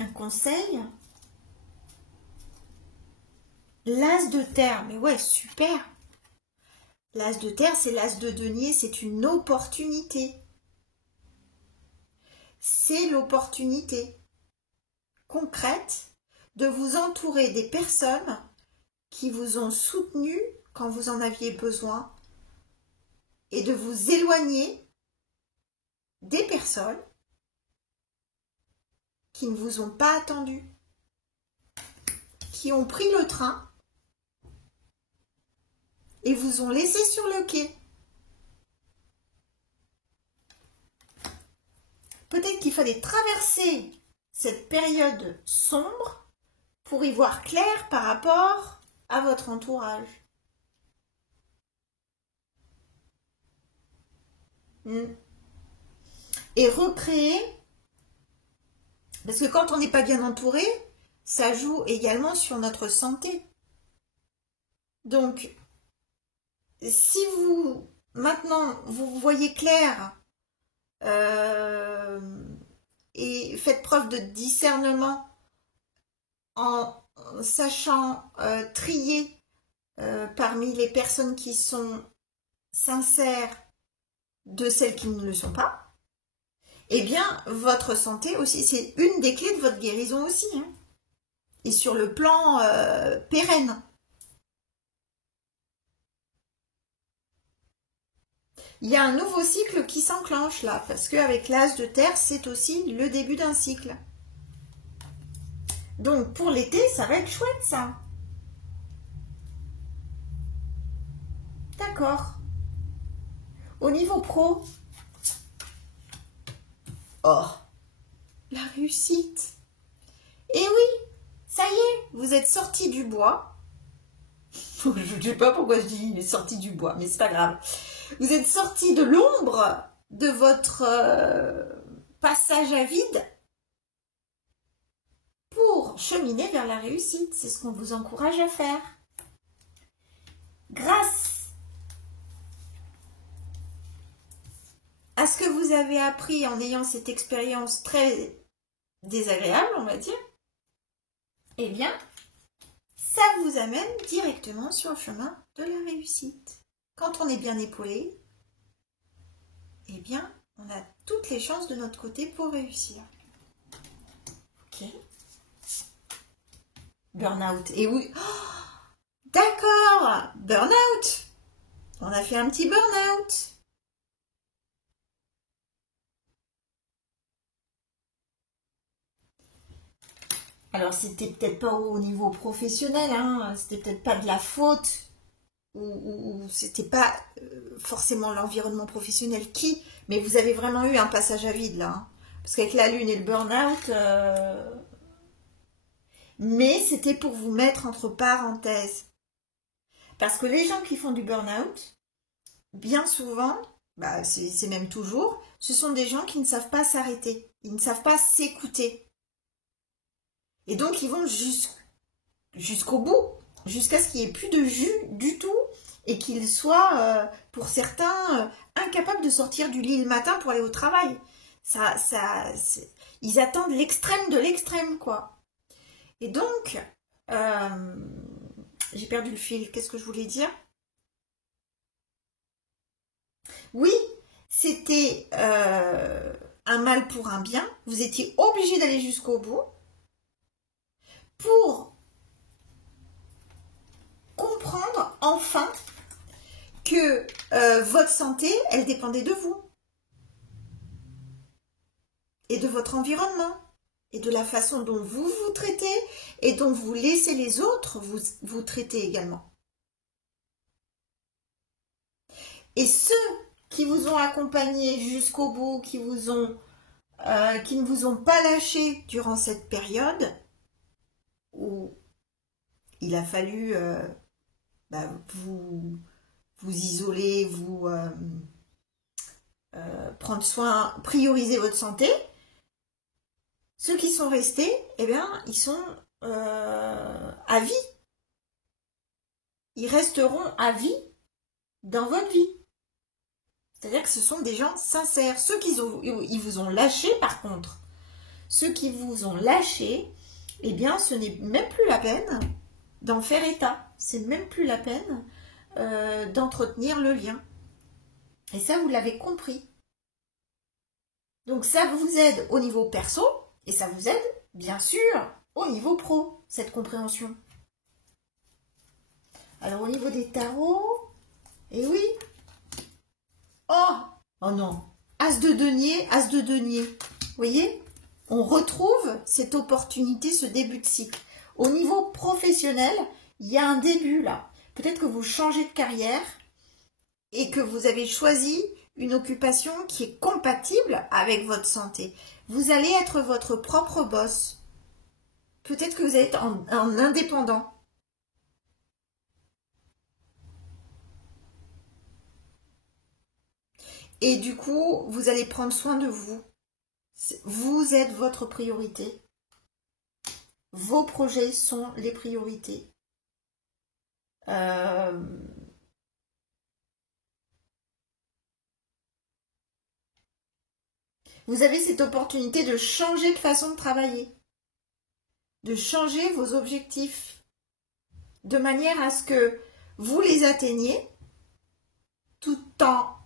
Un conseil. L'as de terre. Mais ouais, super. L'as de terre, c'est l'as de denier. C'est une opportunité. C'est l'opportunité concrète de vous entourer des personnes qui vous ont soutenu quand vous en aviez besoin et de vous éloigner des personnes qui ne vous ont pas attendu, qui ont pris le train et vous ont laissé sur le quai. Peut-être qu'il fallait traverser cette période sombre pour y voir clair par rapport à votre entourage. Et recréer, parce que quand on n'est pas bien entouré, ça joue également sur notre santé. Donc, si vous, maintenant, vous voyez clair et faites preuve de discernement en sachant trier parmi les personnes qui sont sincères de celles qui ne le sont pas, eh bien, votre santé aussi, c'est une des clés de votre guérison aussi. Hein. Et sur le plan pérenne. Il y a un nouveau cycle qui s'enclenche là, parce qu'avec l'as de terre, c'est aussi le début d'un cycle. Donc, pour l'été, ça va être chouette, ça. D'accord. Au niveau pro, oh, la réussite. Et oui, ça y est, vous êtes sorti du bois. Je ne sais pas pourquoi je dis sorti du bois, mais c'est pas grave. Vous êtes sorti de l'ombre de votre passage à vide pour cheminer vers la réussite. C'est ce qu'on vous encourage à faire. Grâce à ce que vous avez appris en ayant cette expérience très désagréable, on va dire, eh bien, ça vous amène directement sur le chemin de la réussite. Quand on est bien épaulé, eh bien, on a toutes les chances de notre côté pour réussir. Ok. Burnout. Et oui. Oh, d'accord. Burnout. On a fait un petit burnout. Alors, c'était peut-être pas au niveau professionnel, hein, c'était peut-être pas de la faute, ou c'était pas forcément l'environnement professionnel mais vous avez vraiment eu un passage à vide là. Hein, parce qu'avec la lune et le burn-out, mais c'était pour vous mettre entre parenthèses. Parce que les gens qui font du burn-out, bien souvent, bah c'est même toujours, ce sont des gens qui ne savent pas s'arrêter, ils ne savent pas s'écouter. Et donc, ils vont jusqu'au bout, jusqu'à ce qu'il n'y ait plus de jus du tout et qu'ils soient, pour certains, incapables de sortir du lit le matin pour aller au travail. Ils attendent l'extrême de l'extrême, quoi. Et donc, j'ai perdu le fil. Qu'est-ce que je voulais dire? Oui, c'était un mal pour un bien. Vous étiez obligé d'aller jusqu'au bout pour comprendre enfin que votre santé, elle dépendait de vous et de votre environnement et de la façon dont vous vous traitez et dont vous laissez les autres vous traiter également. Et ceux qui vous ont accompagné jusqu'au bout, qui ne vous ont pas lâché durant cette période où il a fallu vous isoler, prendre soin, prioriser votre santé. Ceux qui sont restés, eh bien, ils sont à vie. Ils resteront à vie dans votre vie. C'est-à-dire que ce sont des gens sincères. Ceux ils vous ont lâché, par contre, ceux qui vous ont lâché, eh bien, ce n'est même plus la peine d'en faire état. C'est même plus la peine d'entretenir le lien. Et ça, vous l'avez compris. Donc, ça vous aide au niveau perso et ça vous aide, bien sûr, au niveau pro, cette compréhension. Alors, au niveau des tarots, eh oui. Oh non. As de denier, as de denier. Vous voyez, on retrouve cette opportunité, ce début de cycle. Au niveau professionnel, il y a un début là. Peut-être que vous changez de carrière et que vous avez choisi une occupation qui est compatible avec votre santé. Vous allez être votre propre boss. Peut-être que vous êtes en indépendant. Et du coup, vous allez prendre soin de vous. Vous êtes votre priorité. Vos projets sont les priorités. Vous avez cette opportunité de changer de façon de travailler, de changer vos objectifs, de manière à ce que vous les atteigniez tout en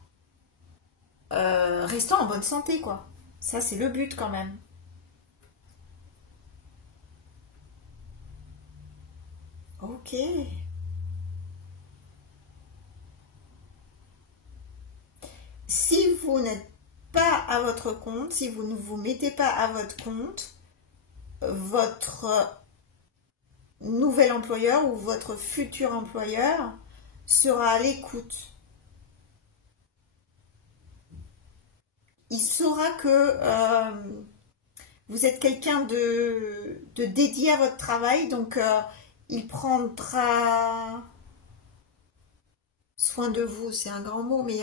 restant en bonne santé, quoi. Ça, c'est le but quand même. Ok. Si vous n'êtes pas à votre compte, si vous ne vous mettez pas à votre compte, votre nouvel employeur ou votre futur employeur sera à l'écoute. Il saura que vous êtes quelqu'un de dédié à votre travail, donc il prendra soin de vous, c'est un grand mot, mais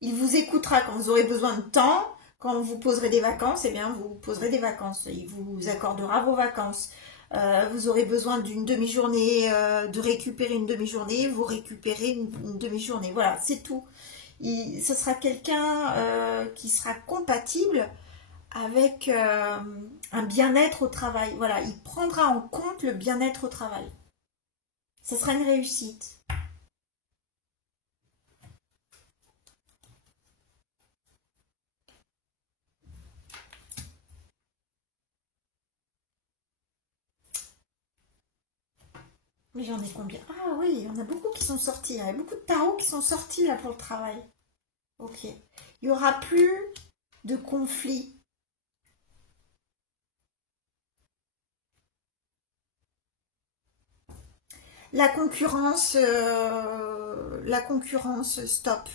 il vous écoutera quand vous aurez besoin de temps, quand vous poserez des vacances, eh bien vous poserez des vacances, il vous accordera vos vacances. Vous aurez besoin d'une demi-journée, de récupérer une demi-journée, vous récupérez une demi-journée, voilà, c'est tout. Ce sera quelqu'un qui sera compatible avec un bien-être au travail. Voilà, il prendra en compte le bien-être au travail. Ce sera une réussite. Mais j'en ai combien? Ah oui, il y en a beaucoup qui sont sortis. Il y a beaucoup de tarots qui sont sortis là pour le travail. Ok. Il n'y aura plus de conflits. La concurrence, stop.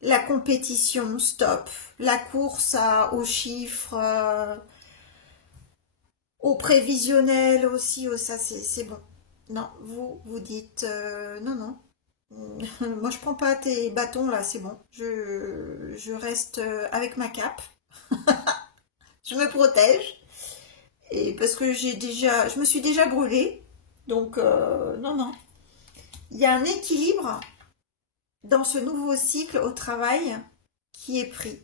La compétition, stop. La course aux chiffres, au prévisionnel aussi, ça c'est bon. Non, vous dites non, non. Moi je prends pas tes bâtons là, c'est bon. Je reste avec ma cape. Je me protège. Et parce que je me suis déjà brûlée. Donc non, non. Il y a un équilibre dans ce nouveau cycle au travail qui est pris,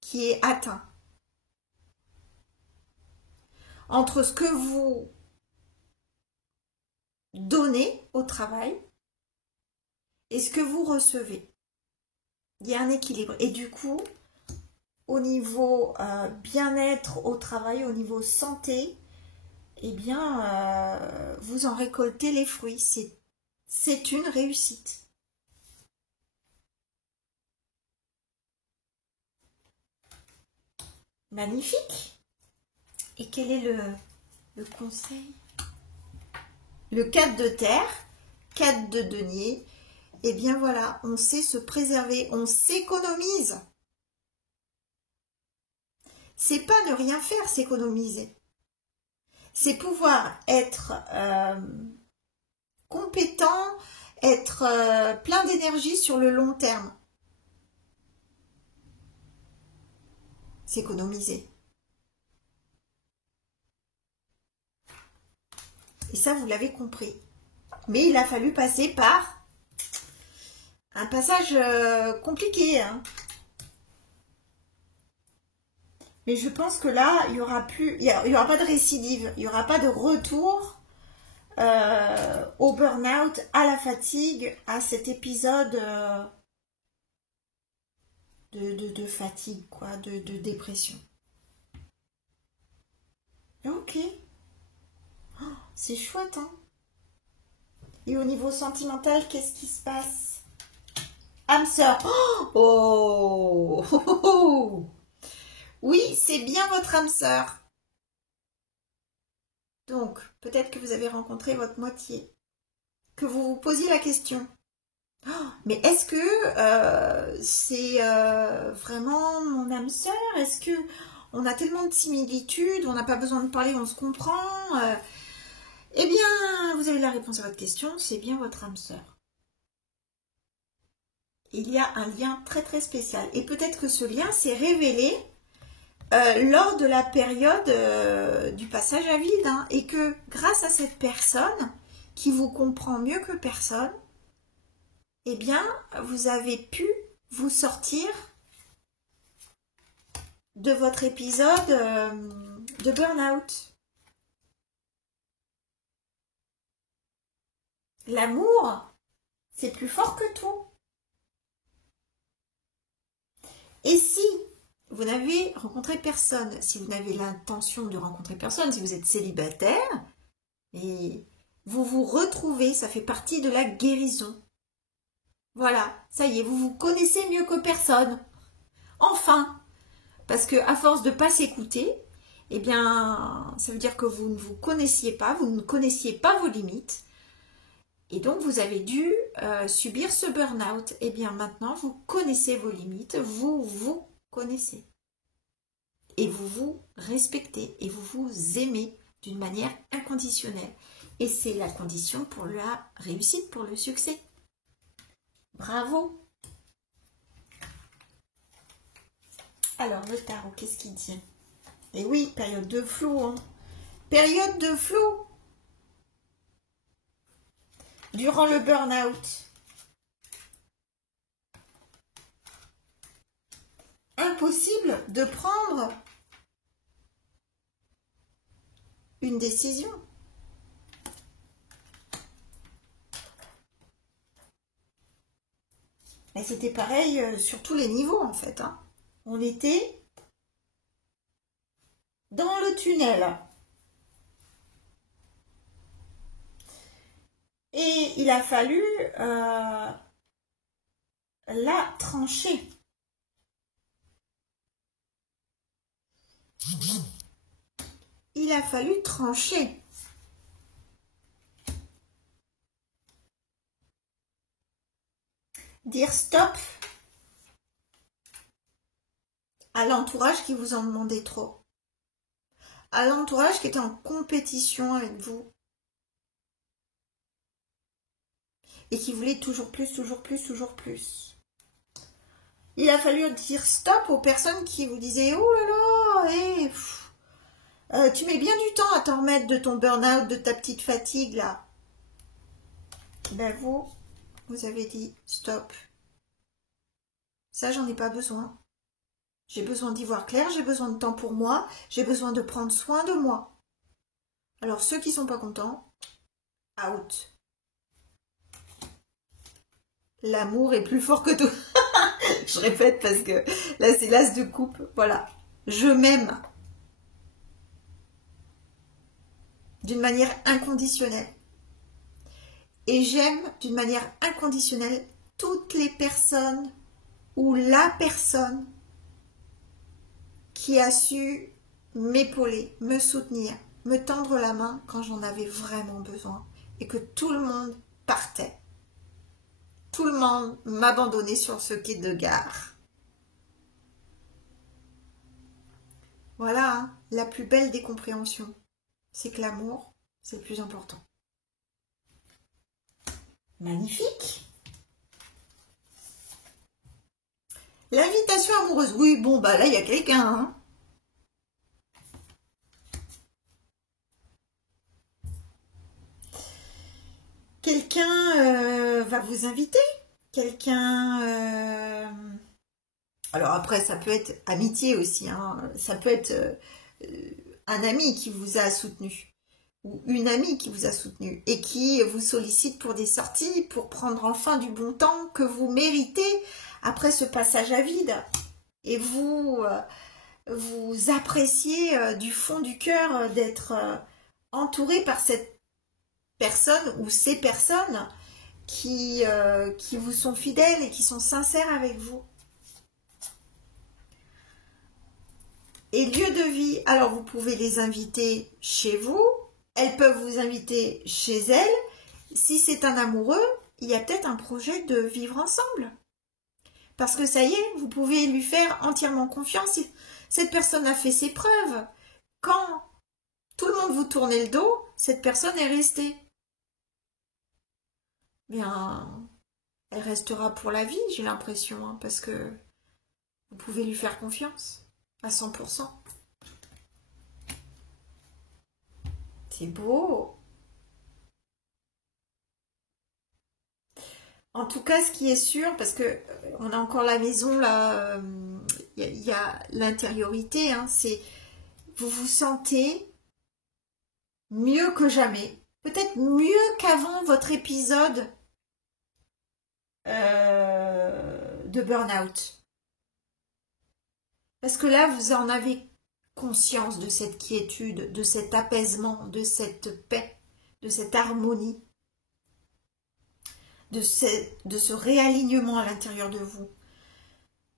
qui est atteint. Entre ce que vous donnez au travail et ce que vous recevez. Il y a un équilibre. Et du coup, au niveau bien-être au travail, au niveau santé, eh bien, vous en récoltez les fruits. C'est une réussite. Magnifique. Et quel est le conseil? Le 4 de terre, 4 de denier. Et bien voilà, on sait se préserver, on s'économise. C'est pas ne rien faire, s'économiser. C'est pouvoir être compétent, être plein d'énergie sur le long terme. S'économiser. Et ça, vous l'avez compris. Mais il a fallu passer par un passage compliqué. Hein. Mais je pense que là, il y aura pas de récidive, il n'y aura pas de retour au burn-out, à la fatigue, à cet épisode de fatigue, quoi, de dépression. Ok. Oh, c'est chouette, hein. Et au niveau sentimental, qu'est-ce qui se passe? Âme sœur. Oh, oh, oh, oh. Oui, c'est bien votre âme sœur. Donc, peut-être que vous avez rencontré votre moitié. Que vous vous posiez la question. Oh, mais est-ce que c'est vraiment mon âme sœur? Est-ce que on a tellement de similitudes, on n'a pas besoin de parler, on se comprend? Eh bien, vous avez la réponse à votre question, c'est bien votre âme sœur. Il y a un lien très très spécial. Et peut-être que ce lien s'est révélé lors de la période du passage à vide. Hein, et que grâce à cette personne qui vous comprend mieux que personne, eh bien, vous avez pu vous sortir de votre épisode de burn-out. L'amour, c'est plus fort que tout. Et si vous n'avez rencontré personne, si vous n'avez l'intention de rencontrer personne, si vous êtes célibataire, et vous vous retrouvez, ça fait partie de la guérison. Voilà, ça y est, vous vous connaissez mieux que personne. Enfin, parce que à force de ne pas s'écouter, eh bien, ça veut dire que vous ne vous connaissiez pas, vous ne connaissiez pas vos limites. Et donc, vous avez dû subir ce burn-out. Eh bien, maintenant, vous connaissez vos limites, vous vous connaissez. Et vous vous respectez et vous vous aimez d'une manière inconditionnelle. Et c'est la condition pour la réussite, pour le succès. Bravo! Alors, le tarot, qu'est-ce qu'il dit? Et oui, période de flou. Hein. Période de flou. Durant le burn-out. Impossible de prendre une décision. Et c'était pareil sur tous les niveaux en fait. Hein. On était dans le tunnel. Et il a fallu la trancher. Il a fallu trancher. Dire stop à l'entourage qui vous en demandait trop. À l'entourage qui était en compétition avec vous. Et qui voulait toujours plus, toujours plus, toujours plus. Il a fallu dire stop aux personnes qui vous disaient « Oh là là, tu mets bien du temps à t'en remettre de ton burn-out, de ta petite fatigue là. » Ben vous avez dit stop. Ça, j'en ai pas besoin. J'ai besoin d'y voir clair, j'ai besoin de temps pour moi, j'ai besoin de prendre soin de moi. Alors ceux qui sont pas contents, out. L'amour est plus fort que tout. Je répète parce que là c'est l'as de coupe. Voilà. Je m'aime. D'une manière inconditionnelle. Et j'aime d'une manière inconditionnelle toutes les personnes ou la personne qui a su m'épauler, me soutenir, me tendre la main quand j'en avais vraiment besoin et que tout le monde partait. Tout le monde m'abandonnait sur ce quai de gare. Voilà, hein, la plus belle des compréhensions, c'est que l'amour, c'est le plus important. Magnifique. L'invitation amoureuse. Oui, bon, bah là, il y a quelqu'un, hein. Quelqu'un va vous inviter. Quelqu'un... Alors après, ça peut être amitié aussi, hein. Ça peut être un ami qui vous a soutenu. Ou une amie qui vous a soutenu et qui vous sollicite pour des sorties, pour prendre enfin du bon temps que vous méritez après ce passage à vide. Et vous appréciez du fond du cœur d'être entouré par cette personne ou ces personnes qui vous sont fidèles et qui sont sincères avec vous. Et lieu de vie, alors vous pouvez les inviter chez vous. Elles peuvent vous inviter chez elles. Si c'est un amoureux, il y a peut-être un projet de vivre ensemble. Parce que ça y est, vous pouvez lui faire entièrement confiance. Cette personne a fait ses preuves. Quand tout le monde vous tournait le dos, cette personne est restée. Bien, elle restera pour la vie, j'ai l'impression, hein, parce que vous pouvez lui faire confiance à 100%. C'est beau. En tout cas, ce qui est sûr, parce que on a encore la maison là, il y a l'intériorité, hein, c'est vous vous sentez mieux que jamais, peut-être mieux qu'avant votre épisode de burn-out. Parce que là, vous en avez conscience de cette quiétude, de cet apaisement, de cette paix, de cette harmonie, de ce réalignement à l'intérieur de vous.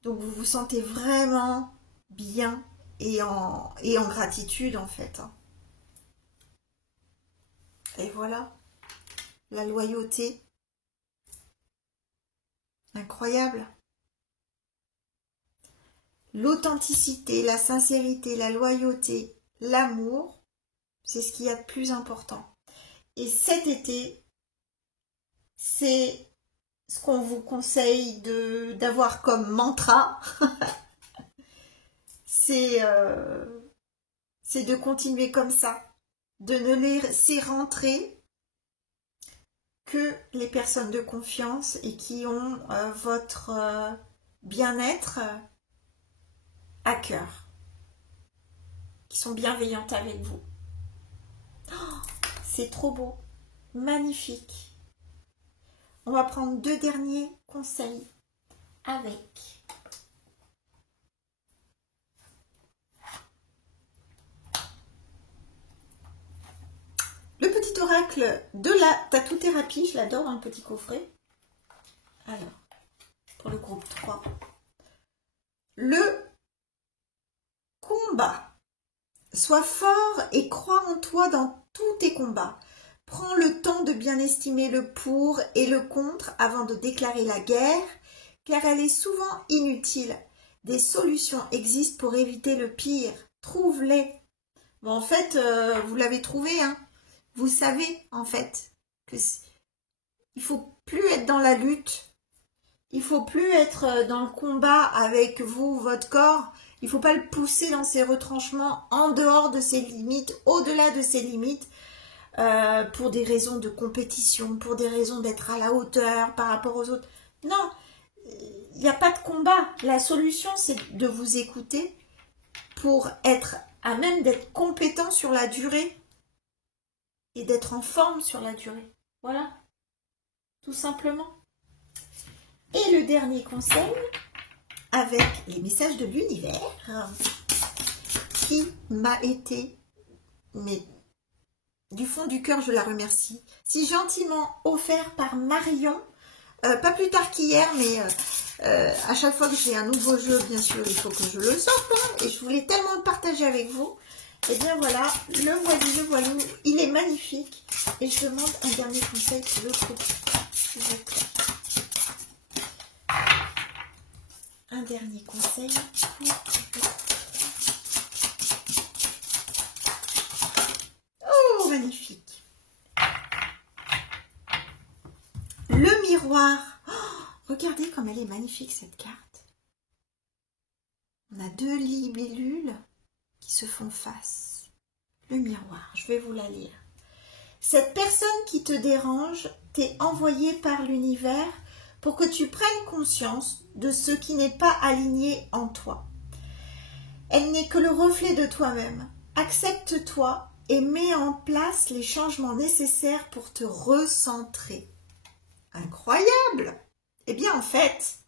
Donc vous vous sentez vraiment bien et en gratitude en fait. Et voilà, la loyauté, incroyable. L'authenticité, la sincérité, la loyauté, l'amour, c'est ce qu'il y a de plus important. Et cet été, c'est ce qu'on vous conseille d'avoir comme mantra. C'est de continuer comme ça, de ne laisser rentrer que les personnes de confiance et qui ont votre bien-être à cœur, qui sont bienveillantes avec vous. Oh, c'est trop beau, magnifique. On va prendre 2 derniers conseils avec le petit oracle de la tatou-thérapie. Je l'adore dans le petit coffret. Alors, pour le groupe 3. Le combat. Sois fort et crois en toi dans tous tes combats. Prends le temps de bien estimer le pour et le contre avant de déclarer la guerre, car elle est souvent inutile. Des solutions existent pour éviter le pire. Trouve-les. Bon, en fait, vous l'avez trouvé, hein. Vous savez, en fait, que il faut plus être dans la lutte. Il faut plus être dans le combat avec vous, votre corps. Il ne faut pas le pousser dans ses retranchements, en dehors de ses limites, au-delà de ses limites, pour des raisons de compétition, pour des raisons d'être à la hauteur par rapport aux autres. Non, il n'y a pas de combat. La solution, c'est de vous écouter pour être à même d'être compétent sur la durée et d'être en forme sur la durée. Voilà, tout simplement. Et le dernier conseil, avec les messages de l'univers, qui m'a été, mais du fond du cœur, je la remercie, si gentiment offert par Marion, pas plus tard qu'hier, mais À chaque fois que j'ai un nouveau jeu, bien sûr, il faut que je le sorte. Hein, et je voulais tellement le partager avec vous. Et bien voilà, le voilier voilou, il est magnifique. Et je demande un dernier conseil pour le groupe, s'il vous plaît. Un dernier conseil pour le groupe. Oh, magnifique. Le miroir. Oh, regardez comme elle est magnifique cette carte. On a 2 libellules qui se font face. Le miroir, je vais vous la lire. Cette personne qui te dérange t'est envoyée par l'univers pour que tu prennes conscience de ce qui n'est pas aligné en toi. Elle n'est que le reflet de toi-même. Accepte-toi et mets en place les changements nécessaires pour te recentrer. Incroyable! Eh bien, en fait,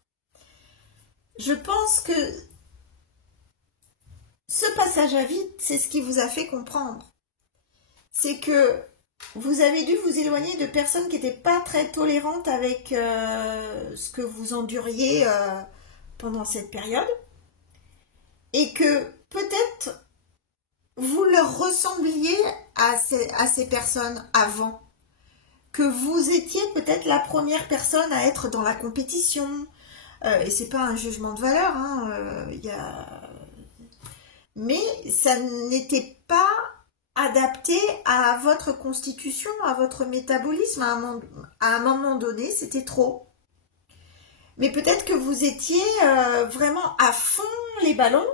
je pense que ce passage à vide, c'est ce qui vous a fait comprendre. C'est que vous avez dû vous éloigner de personnes qui n'étaient pas très tolérantes avec ce que vous enduriez pendant cette période. Et que peut-être vous leur ressembliez à ces personnes avant. Que vous étiez peut-être la première personne à être dans la compétition. Et c'est pas un jugement de valeur, hein, mais ça n'était pas adapté à votre constitution, à votre métabolisme. À un moment donné, c'était trop. Mais peut-être que vous étiez vraiment à fond les ballons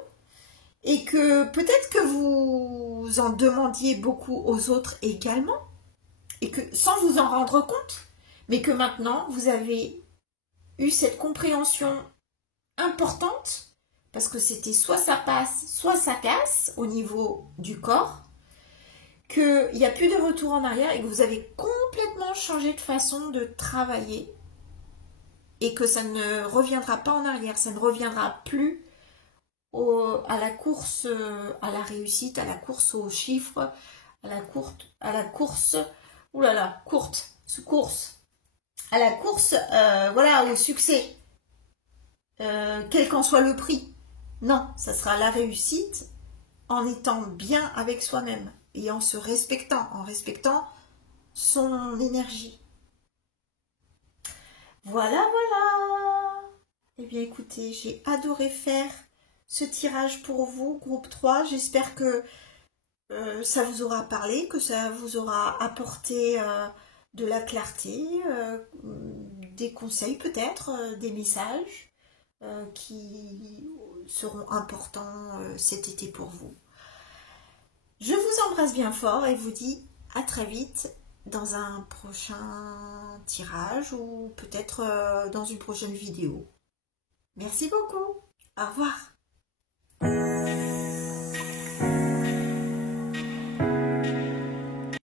et que peut-être que vous en demandiez beaucoup aux autres également et que sans vous en rendre compte, mais que maintenant vous avez eu cette compréhension importante parce que c'était soit ça passe, soit ça casse au niveau du corps, qu'il n'y a plus de retour en arrière et que vous avez complètement changé de façon de travailler et que ça ne reviendra pas en arrière, ça ne reviendra plus à la course à la réussite, à la course aux chiffres, à la course, oulala, course, à la course, voilà, au succès, quel qu'en soit le prix. Non, ça sera la réussite en étant bien avec soi-même et en se respectant, en respectant son énergie. Voilà, voilà. Eh bien, écoutez, j'ai adoré faire ce tirage pour vous, groupe 3. J'espère que ça vous aura parlé, que ça vous aura apporté de la clarté, des conseils peut-être, des messages qui seront importants cet été pour vous. Je vous embrasse bien fort et vous dis à très vite dans un prochain tirage ou peut-être dans une prochaine vidéo. Merci beaucoup. Au revoir.